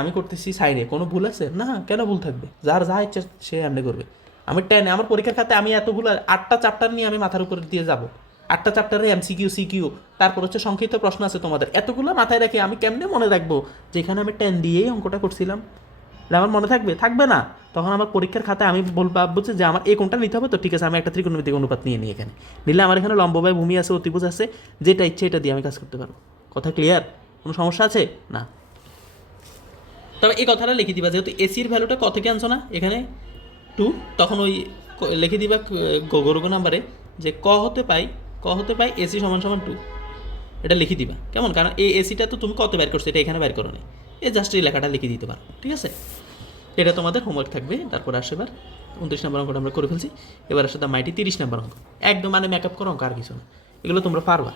আমি করতেছি সাইডে, কোনো ভুল আছে না? কেন ভুল থাকবে? যার যা ইচ্ছা সে এমনি করবে। আমি টেনে, আমার পরীক্ষার খাতে আমি এতগুলো 8টা চ্যাপ্টার নিয়ে আমি মাথার উপর দিয়ে যাব, 8টা চ্যাপ্টারে MCQ CQ, তারপর হচ্ছে সংক্ষিপ্ত প্রশ্ন আছে তোমাদের, এতগুলো মাথায় রেখে আমি কেমনে মনে রাখবো যেখানে আমি 10 দিয়েই অঙ্কটা করছিলাম? আমার মনে থাকবে? থাকবে না। তখন আমার পরীক্ষার খাতায় আমি ভাববো যে আমার এই কোনটা নিতে হবে, তো ঠিক আছে আমি একটা ত্রিকোণমিতিক অনুপাত নিয়ে নিই, এখানে নিলে আমার এখানে লম্ব বাই ভূমি আছে, অতিভুজ আছে, যেটা ইচ্ছে এটা দিয়ে আমি কাজ করতে পারবো। কথা ক্লিয়ার? কোনো সমস্যা আছে না? তবে এই কথাটা লিখে দিবা, যেহেতু এসির ভ্যালুটা ক থেকে আনছো না এখানে 2, তখন ওই লিখে দিবা গরুগো নাম্বারে যে ক হতে পাই এসি সমান সমান 2, এটা লিখে দিবা, কেমন? কারণ এই এসিটা তো তুমি কত বের করছো এটা এখানে বের করো নি, এই জাস্ট এই লেখাটা লিখে দিতে পারো, ঠিক আছে? এটা তোমাদের হোমওয়ার্ক থাকবে। তারপর আসে এবার 29 নম্বর অঙ্কটা আমরা করে ফেলছি, এবার আসে দা মাইটি 30 নম্বর অঙ্ক, একদম মানে মেকআপ করো অঙ্ক, আর কিছু না, এগুলো তোমরা পারবা।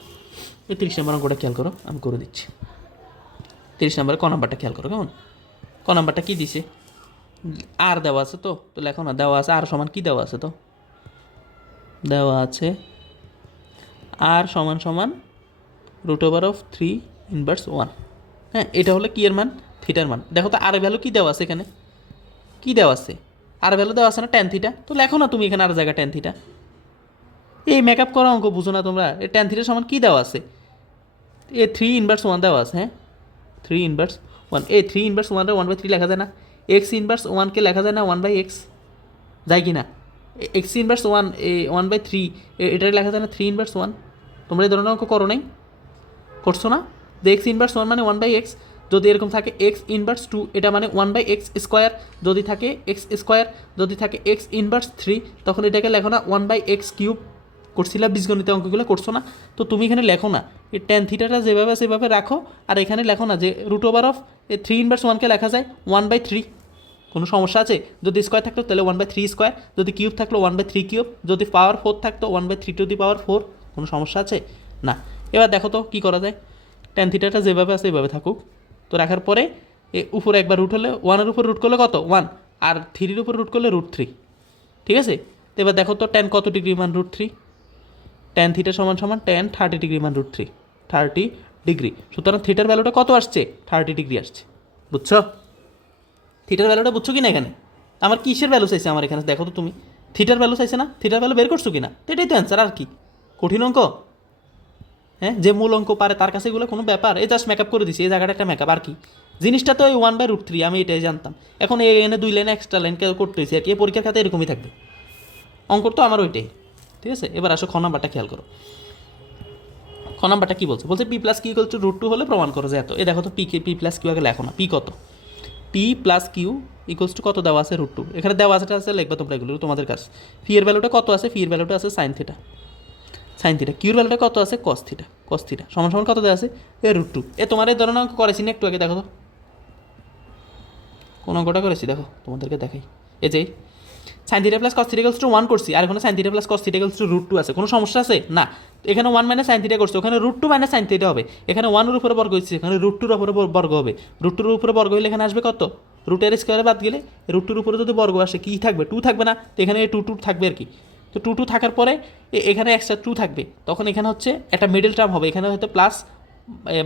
এই 30 নম্বর অঙ্কটা খেয়াল করো, আমি করে দিচ্ছি। 30 নম্বরে ক নাম্বারটা খেয়াল করো, কেমন? ক নাম্বারটা কী দিছে, আর দেওয়া আছে তো লেখো না, দেওয়া আছে আর সমান কি দেওয়া আছে, তো দেওয়া আছে আর সমান সমান √3 × 1। হ্যাঁ, এটা হলো কি এর মান, থিটার মান। দেখো তো আর ভ্যালু কী দেওয়া আছে এখানে, কী দেওয়া আছে, আর ভ্যালু দেওয়া আছে না ট্যান থিটা, তো লেখো না তুমি এখানে আর জায়গা ট্যান থিটা। এই মেকআপ করা অঙ্ক বুঝো না তোমরা? এই ট্যান থিটার সমান কী দেওয়া আছে, এ 3 × 1 দেওয়া আছে। হ্যাঁ, 3 × 1, এই 3 × 1 1/3 লেখা যায় না, এক্স ইনভার্স ওয়ানকে লেখা যায় না 1/x, যায় কি না? এক্স ইনভার্স ওয়ান 1/3 এটা লেখা যায় না 3 ইনভার্স 1? তোমরা এই ধরনের অঙ্ক করো নাই? করছো না? যে এক্স ইনভার্স 1 মানে 1/x, যদি এরকম থাকে এক্স ইনভার্স 2 এটা মানে 1/x স্কোয়ার, যদি থাকে এক্স স্কোয়ার, যদি থাকে এক্স ইনভার্স 3 তখন এটাকে লেখো না 1/x কিউব। করছিলা বীজগণিত অঙ্কগুলো, করছো না? তো তুমি এখানে লেখো না এই ট্যান থিটাটা যেভাবে সেভাবে রাখো, আর এখানে লেখো না যে রুট ওভার অফ 3 ইনভার্স 1কে লেখা যায় 1/3। কোনো সমস্যা আছে? যদি স্কোয়ার থাকতো তাহলে 1/3 স্কোয়ার, যদি কিউব থাকলো 1/3 কিউব, যদি পাওয়ার 4 থাকতো 1/3 টু দি পাওয়ার 4। কোনো সমস্যা আছে? না। এবার দেখো তো কী করা যায়। ট্যান থিটাটা যেভাবে আছে এভাবে থাকুক, তো রাখার পরে উপরে একবার রুট হলে 1-এর উপর রুট করলে কত 1, আর 3-এর উপর রুট করলে √3। ঠিক আছে? তো এবার দেখো তো ট্যান কত ডিগ্রি মান √3, ট্যান থিটা সমান সমান ট্যান 30 ডিগ্রি মান √3, 30 ডিগ্রি। সুতরাং থিটার ভ্যালুটা কত আসছে? 30 ডিগ্রি আসছে। বুঝছো? থিটার ভ্যালুটা বুঝছো কি না? এখানে আমার কিসের ভ্যালু চাইছে? আমার এখানে দেখো তো তুমি, থিটার ভ্যালু চাইছে না? থিটার ভ্যালু বের করছো কি না? তো এটাই তো অ্যান্সার, আর কি কঠিন অঙ্ক? হ্যাঁ, যে মূল অঙ্ক পারে তার কাছে এগুলো কোনো ব্যাপার? এই জাস্ট মেকআপ করে দিছি, এই জায়গাটা একটা মেকআপ, আর কি। জিনিসটা তো এই 1/√3, আমি এটাই জানতাম। এখন এনে 2 লাইনে এক্সট্রা লাইন করতে হয়েছে আর কি, পরীক্ষার খাতে এরকমই থাকবে অঙ্কর, তো আমার ওইটাই। ঠিক আছে, এবার আসো খ নাম্বারটা খেয়াল করো। খ নাম্বারটা কী বলছে? বলছে p plus q equal to √2 হলে প্রমাণ করো যে এত। এ দেখো তো পি প্লাস কিউ আগে লেখো না, পি কত? P plus q equals to কত দেওয়া আছে? √2। এখানে দেওয়া আছে লিখবে তোমরা, এগুলো তোমাদের কাছে। ফি এর ভ্যালুটা কত আছে? ফি এর ভ্যালুটা আছে সাইন থিটা, সাইন থিটা। কিউর ভ্যালুটা কত আছে? কস থিটা, কস থিটা সমান সমান কত দেওয়া আছে? √2। তোমার এই ধরনের অঙ্ক করেছি না একটু আগে? দেখো তো কোন অঙ্কটা করেছি, দেখো তোমাদেরকে দেখাই। এই যে sine theta plus cos theta equals to 1 করছি, আর এখানে সাইন থিটা প্লাস কস থিটা ইকুয়ালস টু √2 আছে। কোনো সমস্যা আছে? না। এখানে 1 মাইনাস সাইন থিটা করছে, ওখানে √2 মাইনাস সাইন থিটা হবে। এখানে 1-এর উপরে বর্গ হচ্ছে, এখানে √2-এর উপরে বর্গ হবে। √2-এর উপরে বর্গ হলে এখানে আসবে কত? রুটের স্কোয়ারে বাদ গেলে √2-এর উপরে যদি বর্গ আসে কী থাকবে? 2 থাকবে না? তো এখানে 2 থাকবে আর কি। তো 2 থাকার পরে এখানে এক্সট্রা 2 থাকবে, তখন এখানে হচ্ছে একটা মিডল টার্ম হবে, এখানে হয়তো প্লাস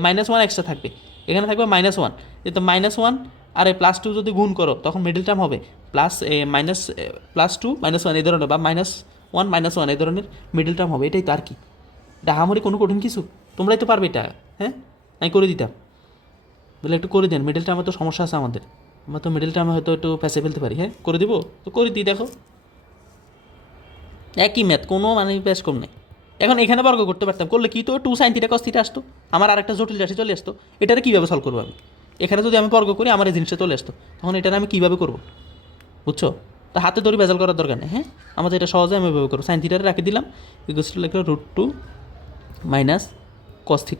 -1 এক্সট্রা থাকবে, এখানে থাকবে -1। তো -1 আর +2 যদি গুণ করো তখন মিডল টার্ম হবে +2 -1 এই ধরনের, বা -1 -1 এই ধরনের মিডল টার্ম হবে। এটাই তো আর কি। এটা হামারি কোনো কঠিন কিছু, তোমরাই তো পারবে এটা। হ্যাঁ, আমি করে দিতাম, বলে একটু করে দেন। মিডল টার্মে তো সমস্যা আছে আমাদের, আমরা তো মিডল টার্মে হয়তো একটু প্যাসে ফেলতে পারি। হ্যাঁ, করে দিব তো, করে দিই। দেখো একই ম্যাথ, কোনো মানে বেশ কম নেই। এখন এখানে বর্গ করতে পারতাম, করলে কি তো 2 sin θ cos θ আসতো, আমার আরেকটা জটিল রাশি চলে আসতো। এটারে কীভাবে সলভ করবো আমি? এখানে যদি আমি বর্গ করি আমার এই জিনিসটা চলে আসতো, তখন এটারে আমি কীভাবে করবো? বুঝছো? তা হাতে ধরে বেজাল করার দরকার নেই। হ্যাঁ, আমাদের এটা সহজে আমি এভাবে করবো। সাইন থিটারে রাখি দিলাম, ইকুয়ালস টু লিখলো √2 মাইনাস cos θ,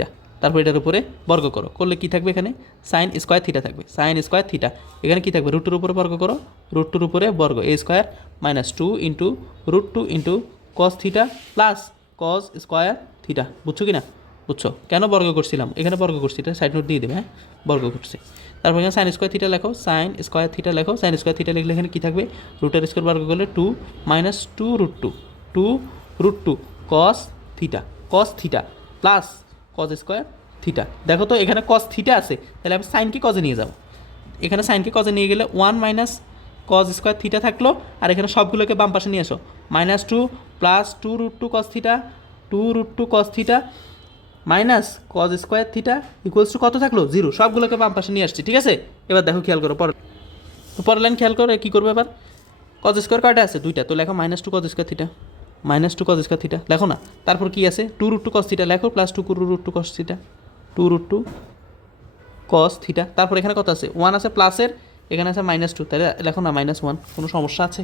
তারপর এটার উপরে বর্গ করো, করলে কী থাকবে? এখানে সাইন স্কোয়ার থিটা থাকবে, সাইন স্কোয়ার থিটা। এখানে কী থাকবে? √2-এর উপরে বর্গ করো, √2-এর উপরে বর্গ a square minus 2 into √2 into cos θ plus cos square theta. বুঝছো কি না? বুঝছো কেন বর্গ করছিলাম? এখানে বর্গ করছি, এটা সাইড নোট দিয়ে দেবে। হ্যাঁ, বর্গ করছি। তারপর এখানে সাইন স্কোয়ার থিটা লেখো, সাইন স্কোয়ার থিটা লেখো। সাইন স্কোয়ার থিটা লিখলে এখানে কী থাকবে? রুটের স্কোয়ার বর্গ করলে 2 minus 2 √2 cos θ, cos θ plus cos square theta. দেখো তো এখানে cos θ আছে, তাহলে আমি সাইনকে কজে নিয়ে যাব। এখানে সাইনকে কজে নিয়ে গেলে 1 মাইনাস cos স্কোয়ার থিটা থাকলো, আর এখানে সবগুলোকে বাম পাশে নিয়ে আসো। -2 plus 2 √2 cos θ, 2 √2 cos θ minus cos square theta equals to কত থাকলো? 0। সবগুলোকে বাম পাশে নিয়ে আসছি। ঠিক আছে, এবার দেখো খেয়াল করো, পরের লাইন খেয়াল করো। কী করবে এবার? cos স্কোয়ার কয়টা আছে? 2টা। তো লেখো -2 cos square theta, -2 cos square theta লেখো না। তারপর কি আছে? 2 √2 cos θ লেখো, প্লাস 2 √2 cos θ, 2 √2 cos θ। তারপর এখানে কত আছে? 1 আছে প্লাসের, এখানে আছে -2, তাহলে লেখো না -1। কোনো সমস্যা আছে?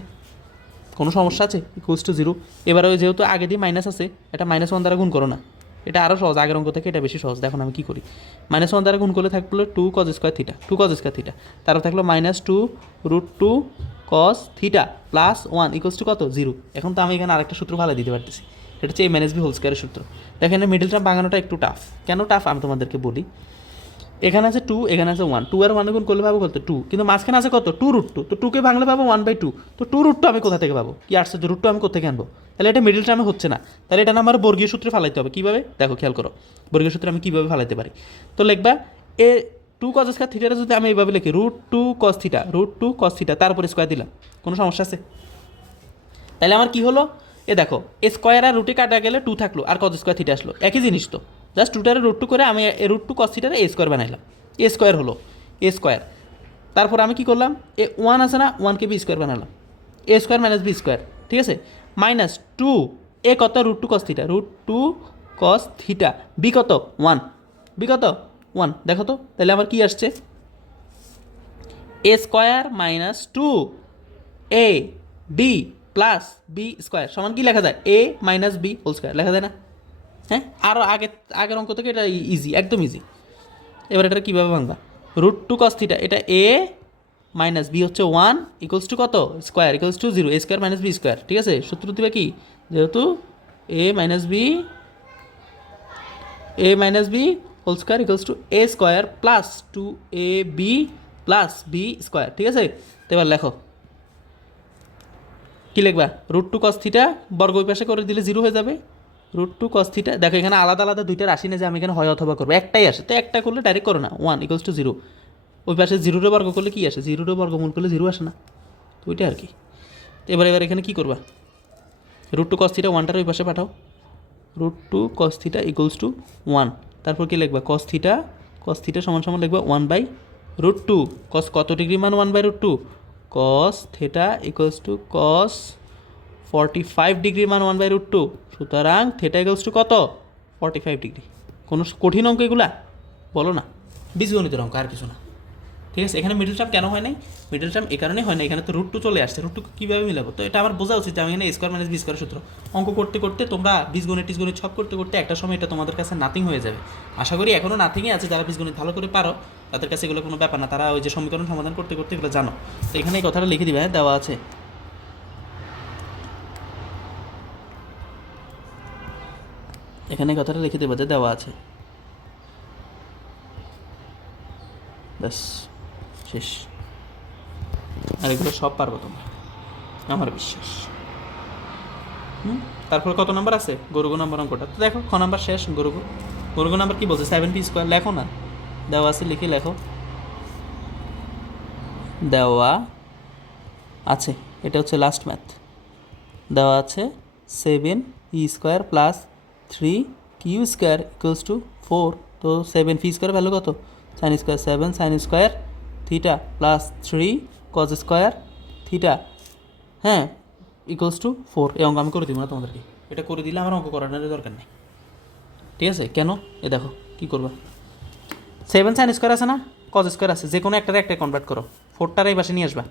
কোনো সমস্যা আছে? Equals to 0। এবার ওই যেহেতু আগে দিয়ে মাইনাস আছে, এটা -1 দ্বারা গুণ করো না। এটা আরও সহজ, আগের অঙ্ক থেকে এটা বেশি সহজ। দেখো আমি কী করি। -1 দ্বারা গুণ করলে থাকলো 2 cos square theta, 2 cos square theta. তারপর থাকলো -2 √2 cos θ প্লাস 1 ইকুয়ালস টু কত? 0। এখন তো আমি এখানে আরেকটা সূত্র ভালো দিতে পারতেছি, এটা হচ্ছে a - b হোল স্কোয়ারের সূত্র। দেখেন মিডল টার্ম বাঙানোটা একটু টাফ। কেন টাফ আমি তোমাদেরকে বলি। এখানে আছে 2, এখানে আছে 1, 2 আর 1 গুণ করলে পাবো কত? 2, কিন্তু মাঝখানে আছে কত? 2 √2। তো 2কে ভাঙলে পাবো 1/2। তো 2 √2 আমি কোথা থেকে পাবো? কি আসছে? √2 আমি কোথা থেকে আনবো? তাহলে এটা মিডল টার্মে হচ্ছে না, তাহলে এটা আমার বর্গীয় সূত্রে ফালাইতে হবে। কীভাবে? দেখো খেয়াল করো, বর্গীয় সূত্রে আমি কীভাবে ফালাইতে পারি। তো লিখবা 2 cos স্কোয়ার থিটাটা যদি আমি এইভাবে লিখি √2 cos θ, √2 cos θ, তার উপরে স্কোয়ার দিলাম, কোনো সমস্যা আছে? তাহলে আমার কি হলো? দেখো স্কোয়ার আর রুটে কাটা গেলে 2 থাকলো, আর cos স্কোয়ার থিটা আসলো, একই জিনিস তো। জাস্ট 2টারে √2 করে আমি √2 cos θ এ স্কোয়ার বানাইলাম, এ স্কোয়ার হলো, এ স্কোয়ার তারপর আমি কি করলাম, এ ওয়ান আছে না, ওয়ানকে বি স্কোয়ার বানালাম, a square minus B square, ঠিক আছে, মাইনাস টু এ কত root two cos theta, root two cos theta, b কত ওয়ান, বি কত ওয়ান, দেখো তো তাহলে আমার কি আসছে, a square minus two A B plus B square সমান কি লেখা যায়, a minus B whole square লেখা যায় না? হ্যাঁ, আরও আগের অঙ্ক থেকে এটা ইজি, একদম ইজি। এবার এটা কীভাবে ভাঙবা, রুট টু কস থিটা, এটা এ মাইনাস বি হচ্ছে ওয়ান ইকুয়ালস টু কত, square equals to zero, A square minus B square, ঠিক আছে, সূত্র দিবে কি, যেহেতু A minus B whole square equals to A square plus two A B plus B square, ঠিক আছে। তো এবার লেখো কী লিখবা, রুট টু কস থিটা বর্গ ওই পাশে করে দিলে জিরো হয়ে যাবে, রুট টু কস থিটা, দেখো এখানে আলাদা আলাদা দুইটা রাশি না যে আমি এখানে হয় অথবা করবো, একটাই আসে, তো একটা করলে ডাইরেক্ট করো না, ওয়ান ইকুয়ালস টু জিরো, ওই পাশে জিরোরে বর্গ করলে কী আসে, জিরোরে বর্গমূল করলে জিরো আসে না, তো ওইটা আর কি। তো এবার এখানে কী করবা, রুট টু কস থিটা ওয়ানটার ওই পাশে পাঠাও, root two cos theta equals to one, তারপর কী লিখবা, কস থিটা সমান সমান লিখবা one by root two, cos কত ডিগ্রি মান one by root two, cos theta equals to cos 45 degree মান ওয়ান বাই রুট টু, সুতরাং থিটা ইকুয়ালস টু কত 45 ডিগ্রি। কোনো কঠিন অঙ্ক এগুলা বলো না, বীজগণিতের অঙ্ক আর কিছু না, ঠিক আছে। এখানে মিডল টার্ম কেন হয় নাই, মিডল টার্ম এই কারণে হয় না, এখানে তো রুট টু চলে আসছে, রুট টু কীভাবে মিলাবো, তো এটা আমার বোঝা উচিত যে আমি এখানে স্কোয়ার মাইনাস বি স্কোয়ার সূত্র অঙ্ক করতে করতে তোমরা বীজগণিত সব করতে করতে একটা সময় এটা তোমাদের কাছে নাথিং হয়ে যাবে। আশা করি এখনও নাথিংই আছে, যারা বীজগণিত ভালো করে পারো তাদের কাছে এগুলো কোনো ব্যাপার না, তারা ওই যে সমীকরণ সমাধান করতে করতে এগুলো জানো। তো এখানে এই কথাটা লিখে দিবে, হ্যাঁ দেওয়া আছে, এখানে এই কথাটা লিখে দেবো যে দেওয়া আছে, ব্যাস শেষ। আর এগুলো সব পারবো তোমরা, আমার বিশ্বাস। তারপরে কত নাম্বার আছে, গরুগো নাম্বার অঙ্কটা তো দেখো, খ নাম্বার শেষ, গরুগো নাম্বার কী বলছে, 7p স্কোয়ার, লেখো না, দেওয়া আছে লিখে লেখো, দেওয়া আছে, এটা হচ্ছে লাস্ট ম্যাথ, দেওয়া আছে 7p square plus 3q square equals two 4, তো 7p স্কোয়ার ভ্যালু কত, sine square 7 sign square theta plus 3 cos square theta, হ্যাঁ ইকুয়ালস টু 4। এই অঙ্ক আমি করে দিব না তোমাদেরকে, এটা করে দিলে আমার অঙ্ক করানোর দরকার নেই, ঠিক আছে। কেন, এ দেখো কী করবা, 7 সাইন স্কোয়ার আছে না, কজ স্কোয়ার আছে, যে কোনো একটারে একটা কনভার্ট করো, 4টার এই পাশে নিয়ে আসবা,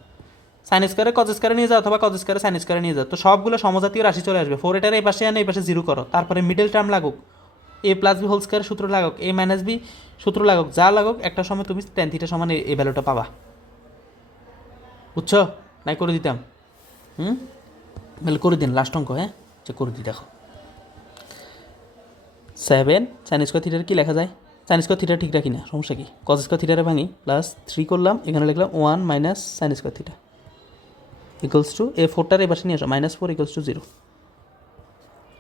সাইন স্কোয়ারে কজ স্কোয়ারে নিয়ে যাও অথবা কজ স্কোয়ারে সাইন স্কোয়ারে নিয়ে যাও, তো সবগুলো সমজাতীয় রাশি চলে আসবে, 4 এটার এই পাশে আনে এই পাশে জিরো করো, তারপরে মিডল টার্ম লাগুক, এ প্লাস বি হোল স্কোয়ার সূত্র লাগুক, এ মাইনাস বি সূত্র লাগুক, যা লাগুক একটা সময় তুমি tan থিটা সমান এই ভ্যালুটা পাবা, বুঝছো, নাই করে দিতাম, তাহলে করে দিন লাস্ট অঙ্ক, হ্যাঁ যে করে দিই, দেখো 7 সাইন স্কোয়ার থিটার কী লেখা যায়, সাইন স্কোয়ার থিটা ঠিক রাখি না, সমস্যা কি, কজ স্কোয়ার থিটারে ভাঙি, প্লাস 3 করলাম, এখানে লিখলাম 1 minus sine square theta equals to, এ 4টার এই পাশে নিয়ে আসো, -4 ইকুয়ালস টু 0।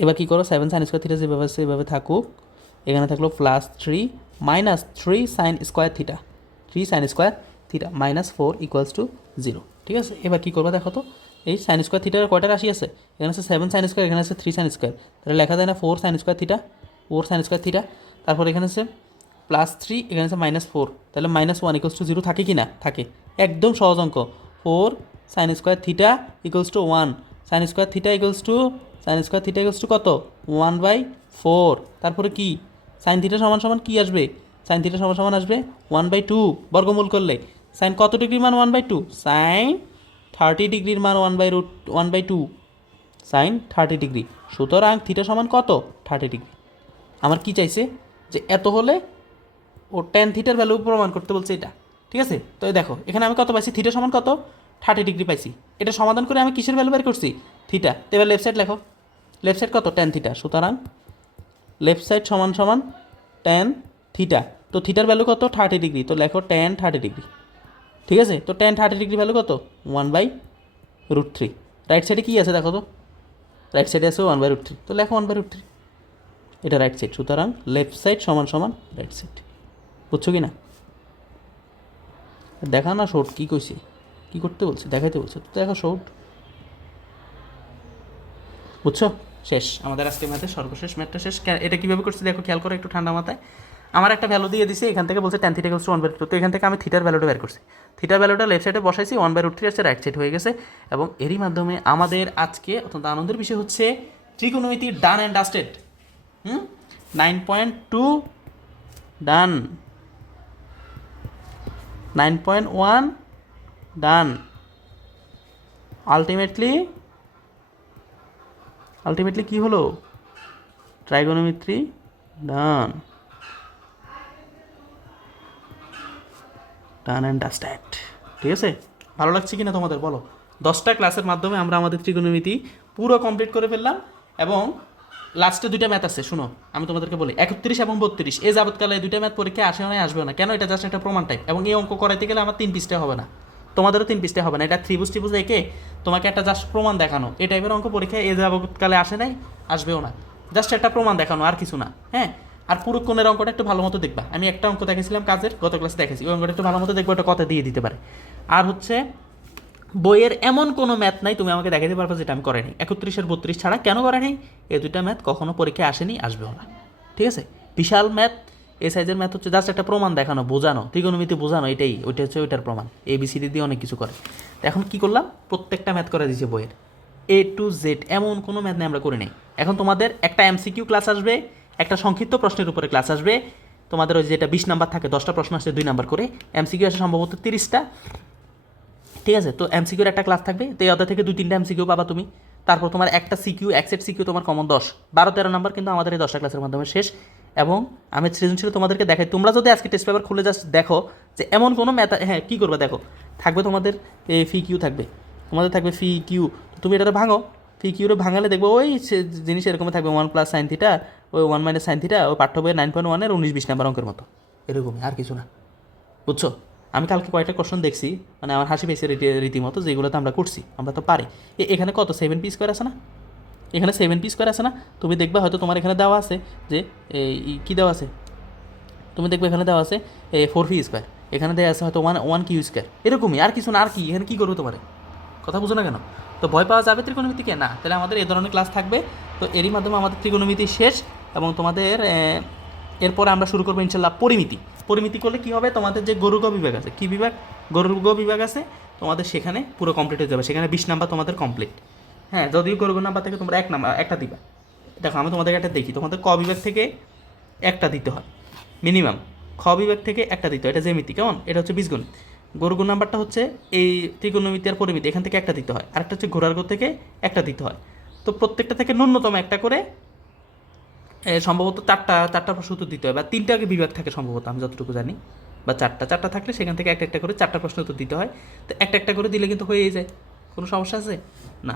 এবার কী করো, 7 সাইন স্কোয়ার থিটা যেভাবে আছে সেভাবে থাকুক, এখানে থাকলো plus 3 minus 3 sign square theta, 3 sign square theta -4 equals to 0, ঠিক আছে। এবার কী করবা দেখো তো, এই সাইন স্কোয়ার থিটার কয়টা রাশি আছে, এখানে আছে 7 সাইন স্কোয়ার, এখানে আছে 3 সাইন স্কোয়ার, তাহলে লেখা যায় না 4 sign square theta, 4 sign square theta, তারপর এখানে আছে প্লাস 3, এখানে আছে -4, তাহলে -1 ইকুয়ালস টু 0 থাকে কি না, থাকে, একদম সহজ অঙ্ক, 4 sign square theta equals to 1, sign square theta equals to কত 1/4, তারপরে কি সাইন থিটা সমান সমান কি আসবে, সাইন থিটা সমান সমান আসবে 1/2, বর্গমূল করলে সাইন কত ডিগ্রির মান 1/2, সাইন 30 ডিগ্রির মান 1/2, সাইন 30 ডিগ্রি, সুতরাং থিটা সমান কত 30 ডিগ্রি। আমার কি চাইছে যে এত হলে ও tan থিটার ভ্যালু প্রমাণ করতে বলছে এটা, ঠিক আছে। তো দেখো এখানে আমি কত পাইছি, থিটা সমান কত 30 ডিগ্রি পাইছি, এটা সমাধান করে আমি কিসের ভ্যালু বের করছি, থিটা। তো এবার লেফট সাইড লেখো, লেফট সাইড কত tan থিটা, সুতরাং লেফট সাইড সমান সমান tan থিটা, তো থিটার ভ্যালু কত 30 ডিগ্রি, তো লেখো tan 30 ডিগ্রি, ঠিক আছে। তো tan 30 ডিগ্রি ভ্যালু কত 1/√3, রাইট সাইডে কী আছে দেখো তো, রাইট সাইডে আছে 1/√3, তো লেখো 1/√3, এটা রাইট সাইড, সুতরাং লেফট সাইড সমান সমান রাইট সাইড, বুঝছো কি না, দেখা না শর্ট কী কইছে, কী করতে বলছে দেখাইতে বলছে, তো দেখো শর্ট, বুঝছো, শেষ আমাদের আজকে ম্যাথের সর্বশেষ ম্যাথটা শেষ। এটা কীভাবে করছি দেখো, খেয়াল করো একটু ঠান্ডা মাথায়। আমার একটা ভ্যালু দিয়ে দিছি, এখান থেকে বলছে tan থিটা ইকুয়ালস টু 1/2, তো এখান থেকে আমি থিটার ভ্যালুটা বের করছি, থিটার ভ্যালুটা লেফট সাইডে বসাইছি, 1/√3 আসছে, রাইট সাইড হয়ে গেছে। এবং এরই মাধ্যমে আমাদের আজকে অত্যন্ত আনন্দের বিষয় হচ্ছে ত্রিকোণমিতি done and dusted. 9.2 done, 9.1 done. Ultimately কি হলো? Trigonometry done, done and dusted. ঠিক আছে, ভালো লাগছে কি না তোমাদের বলো? 10টা ক্লাসের মাধ্যমে আমরা আমাদের ত্রিকোণমিতি পুরো কমপ্লিট করে ফেললাম। এবং লাস্টে দুইটা ম্যাথ আছে, শুনো আমি তোমাদেরকে বলি, 31 এবং 32, এই যাবৎকালে এই দুইটা ম্যাথ পরীক্ষায় আসেও না, আসবেও না। কেন? এটা জাস্ট একটা প্রমাণ টাইপ, এবং এই অঙ্ক করাইতে গেলে আমার 3 পৃষ্ঠা হবে না, তোমাদেরও 3 পৃষ্ঠা হবে না। এটা ত্রিভুজ ত্রিভুজ এঁকে তোমাকে একটা জাস্ট প্রমাণ দেখানো, এই টাইপের অঙ্ক পরীক্ষায় এই যাবৎকালে আসে নাই, আসবেও না। জাস্ট একটা প্রমাণ দেখানো, আর কিছু না। হ্যাঁ, আর পুরো কোণের অঙ্কটা একটু ভালো মতো দেখবা। আমি একটা অঙ্ক দেখেছিলাম কাজের, গত ক্লাসে দেখেছি, ওই অঙ্কটা একটু ভালো মতো দেখবো, একটা কথা দিয়ে দিতে পারে। আর হচ্ছে বইয়ের এমন কোনো ম্যাথ নাই তুমি আমাকে দেখাতে পারবে যেটা আমি করাইনি, 31 আর 32 ছাড়া। কেন করাইনি? এই দুইটা ম্যাথ কখনো পরীক্ষায় আসেনি, আসবেও না। ঠিক আছে, বিশাল ম্যাথ, এই সাইজের ম্যাথ হচ্ছে জাস্ট একটা প্রমাণ দেখানো, বোঝানো, ত্রিকোণমিতি বোঝানো, এটাই ওইটা হচ্ছে ওইটার প্রমাণ। ABCD দিয়ে অনেক কিছু করে। তো এখন কী করলাম? প্রত্যেকটা ম্যাথ করে দিয়েছে বইয়ের, A to Z, এমন কোনো ম্যাথ নেই আমরা করি নাই। এখন তোমাদের একটা MCQ ক্লাস আসবে, একটা সংক্ষিপ্ত প্রশ্নের উপরে ক্লাস আসবে। তোমাদের ওই যেটা 20 নাম্বার থাকে, 10টা প্রশ্ন আসছে 2 নাম্বার করে, MCQ আসে সম্ভবত 30টা। ঠিক আছে, তো MCQর একটা ক্লাস থাকবে, তো এই অধ্যায় থেকে 2-3টা MCQ পাবা তুমি। তারপর তোমার একটা সিকিউ, এক সেট সিকিউ তোমার কমন 10, 12-13 নাম্বার কিন্তু আমাদের এই 10টা ক্লাসের মাধ্যমে শেষ। এবং আমি সৃজনশীল তোমাদেরকে দেখাই, তোমরা যদি আজকে টেস্ট পেপার খুলে জাস্ট দেখো যে এমন কোনো ম্যাথ, হ্যাঁ কী করবে দেখো, থাকবে তোমাদের ফি কিউ থাকবে, তোমাদের থাকবে ফি কিউ, তুমি এটা ভাঙো, ফি কিউরে ভাঙালে দেখবো ওই জিনিস এরকমই থাকবে, 1 + sin থিটা, ওই 1 - sin থিটা, ওই পাঠ্য বইয়ের 9.1-এর 19-20 নাম্বার অঙ্কের মতো, এরকমই, আর কিছু না। বুঝছো? আমি কালকে কয়েকটা কোশ্চেন দেখছি, মানে আমার হাসি পেয়েছে রীতিমতো, যেগুলোতে আমরা করছি, আমরা তো পারি। এখানে কত 7 পিস করে আছে না? এখানে 7 পিস করে আছে না? তুমি দেখবে হয়তো তোমার এখানে দেওয়া আছে যে কী দেওয়া আছে, তুমি দেখবে এখানে দেওয়া আছে 4p², এখানে দেওয়া আছে হয়তো 1q², এরকমই, আর কিছু না। আর কি এখানে কী করবো তোমার কথা বুঝো না কেন? তো ভয় পাওয়া যাবে ত্রিকোণমিতিকে? না, তাহলে আমাদের এই ধরনের ক্লাস থাকবে। তো এরই মাধ্যমে আমাদের ত্রিকোণমিতি শেষ, এবং তোমাদের এরপরে আমরা শুরু করবো ইনশাল্লাহ পরিমিতি। পরিমিতি করলে কী হবে, তোমাদের যে গরুগ বিভাগ আছে, কী বিভাগ, গরুগ বিভাগ আছে, তোমাদের সেখানে পুরো কমপ্লিট হয়ে যাবে, সেখানে 20 নাম্বার তোমাদের কমপ্লিট। হ্যাঁ, যদিও গরুগ নাম্বার থেকে তোমরা একটা দিবা। দেখো আমি তোমাদের একটা দেখি, তোমাদের ক বিভাগ থেকে একটা দিতে হয় মিনিমাম, খ বিভাগ থেকে একটা দিতে হয়, এটা জ্যামিতি, কেমন? এটা হচ্ছে বীজগণিত। গরুগ নাম্বারটা হচ্ছে এই ত্রিকোণমিতি আর পরিমিতি, এখান থেকে একটা দিতে হয়, আরেকটা হচ্ছে ঘোড়ার্গ থেকে একটা দিতে হয়। তো প্রত্যেকটা থেকে ন্যূনতম একটা করে সম্ভবত চারটা প্রশ্ন উত্তর দিতে হয়, বা 3টা বিভাগ থাকে সম্ভবত, আমি যতটুকু জানি, বা চারটা থাকলে সেখান থেকে একটা করে 4টা প্রশ্ন উত্তর দিতে হয়। তো একটা করে দিলে কিন্তু হয়েই যায়, কোনো সমস্যা আছে না?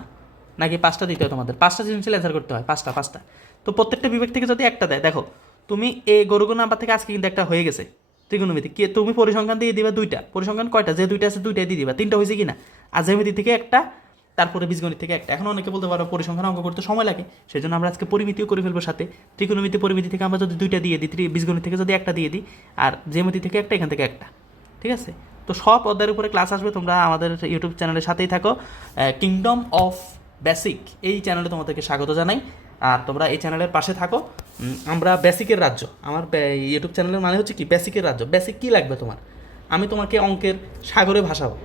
নাকি 5টা দিতে হয় তোমাদের? 5টা সৃজনশীল অ্যান্সার করতে হয়, 5টা। তো প্রত্যেকটা বিভাগ থেকে যদি একটা দেয়, দেখো তুমি এই গরুগ নাম্বার থেকে আজকে কিন্তু একটা হয়ে গেছে ত্রিকোণমিতি, কি তুমি পরিসংখ্যান দিয়ে দিবা 2টা, পরিসংখ্যান কয়টা, যে 2টা আছে 2টাই দিয়ে দিবা, 3টা হয়েছে কি না? আর জ্যামিতি থেকে একটা, তারপরে বীজগণিত থেকে একটা। এখন অনেকে বলতে পারো পরিসংখ্যান অঙ্ক করতে সময় লাগে, সেই জন্য আমরা আজকে পরিমিতিও করে ফেলবো সাথে। ত্রিকোণমিতি পরিমিতি থেকে আমরা যদি 2টা দিয়ে দিই, বীজগণিত থেকে যদি একটা দিয়ে দিই, আর জ্যামিতি থেকে একটা, এখান থেকে একটা। ঠিক আছে, তো সব অধ্যায়ের উপরে ক্লাস আসবে, তোমরা আমাদের ইউটিউব চ্যানেলের সাথেই থাকো। কিংডম অফ বেসিক এই চ্যানেলে তোমাদেরকে স্বাগত জানাই, আর তোমরা এই চ্যানেলের পাশে থাকো। আমরা বেসিকের রাজ্য, আমার ইউটিউব চ্যানেলের মানে হচ্ছে কি বেসিকের রাজ্য। বেসিক কী লাগবে তোমার? আমি তোমাকে অঙ্কের সাগরে ভাসাবো,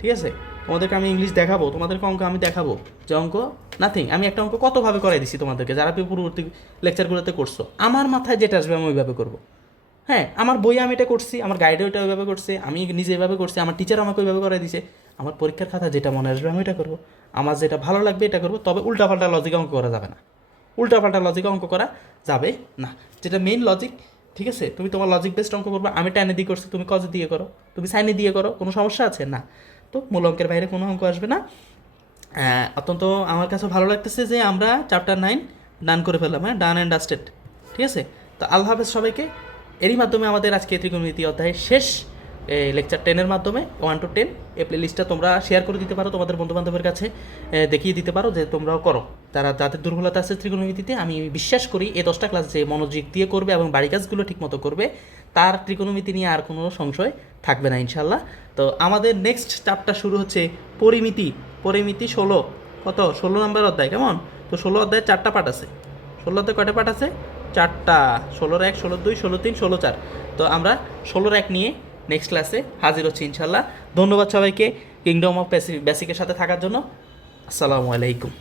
ঠিক আছে? তোমাদেরকে আমি ইংলিশ দেখাবো, তোমাদেরকে অঙ্ক আমি দেখাবো, যে অঙ্ক নাথিং, আমি একটা অঙ্ক কতভাবে করাই দিছি তোমাদেরকে, যারা পূর্ববর্তী লেকচারগুলোতে করছো। আমার মাথায় যেটা আসবে আমি ওইভাবে করবো। হ্যাঁ, আমার বইয়ে আমি এটা করছি, আমার গাইডে ওইটা ওইভাবে করছে, আমি নিজে এভাবে করছি, আমার টিচার আমাকে ওইভাবে করাই দিছে। আমার পরীক্ষার খাতা যেটা মনে আসবে আমি এটা করবো, আমার যেটা ভালো লাগবে এটা করবো। তবে উল্টাপাল্টা লজিকে অঙ্ক করা যাবে না, উল্টাপাল্টা লজিকে অঙ্ক করা যাবে না, যেটা মেইন লজিক। ঠিক আছে, তুমি তোমার লজিক বেসড অঙ্ক করবে। আমি টেনে দিয়ে করছি, তুমি কজে দিয়ে করো, তুমি সাইনে দিয়ে করো, কোনো সমস্যা আছে না? তো মূল অঙ্কের বাইরে কোনো অঙ্ক আসবে না। অত্যন্ত আমার কাছে ভালো লাগতেছে যে আমরা চ্যাপ্টার 9 ডান করে ফেললাম, হ্যাঁ, ডান অ্যান্ড ডাস্টেড। ঠিক আছে, তো আল্লাহ হাফেজ সবাইকে। এরই মাধ্যমে আমাদের আজকে ত্রিকোণমিতি অধ্যায় শেষ, লেকচার 10-এর মাধ্যমে 1 to 10। এই প্লেলিস্টটা তোমরা শেয়ার করে দিতে পারো তোমাদের বন্ধুবান্ধবের কাছে, দেখিয়ে দিতে পারো যে তোমরাও করো। যাদের দুর্বলতা আছে ত্রিকোণমিতিতে, আমি বিশ্বাস করি এই 10টা ক্লাস যে মনোযোগ দিয়ে করবে এবং বাড়ি কাজগুলো ঠিকমতো করবে, তার ত্রিকোণমিতি নিয়ে আর কোনো সংশয় থাকবে না ইনশাল্লাহ। তো আমাদের নেক্সট চ্যাপ্টার শুরু হচ্ছে পরিমিতি। 16 নম্বর অধ্যায়, কেমন? তো 16 অধ্যায়ে 4টা পার্ট আছে। 16 অধ্যায়ে কয়টা পার্ট আছে? 4টা 16 1 16 2 16 3 16 4। তো আমরা 16 1 নিয়ে নেক্সট ক্লাসে হাজির হচ্ছি ইনশাল্লাহ। ধন্যবাদ সবাইকে কিংডম অফ বেসিকের সাথে থাকার জন্য। আসসালামু আলাইকুম।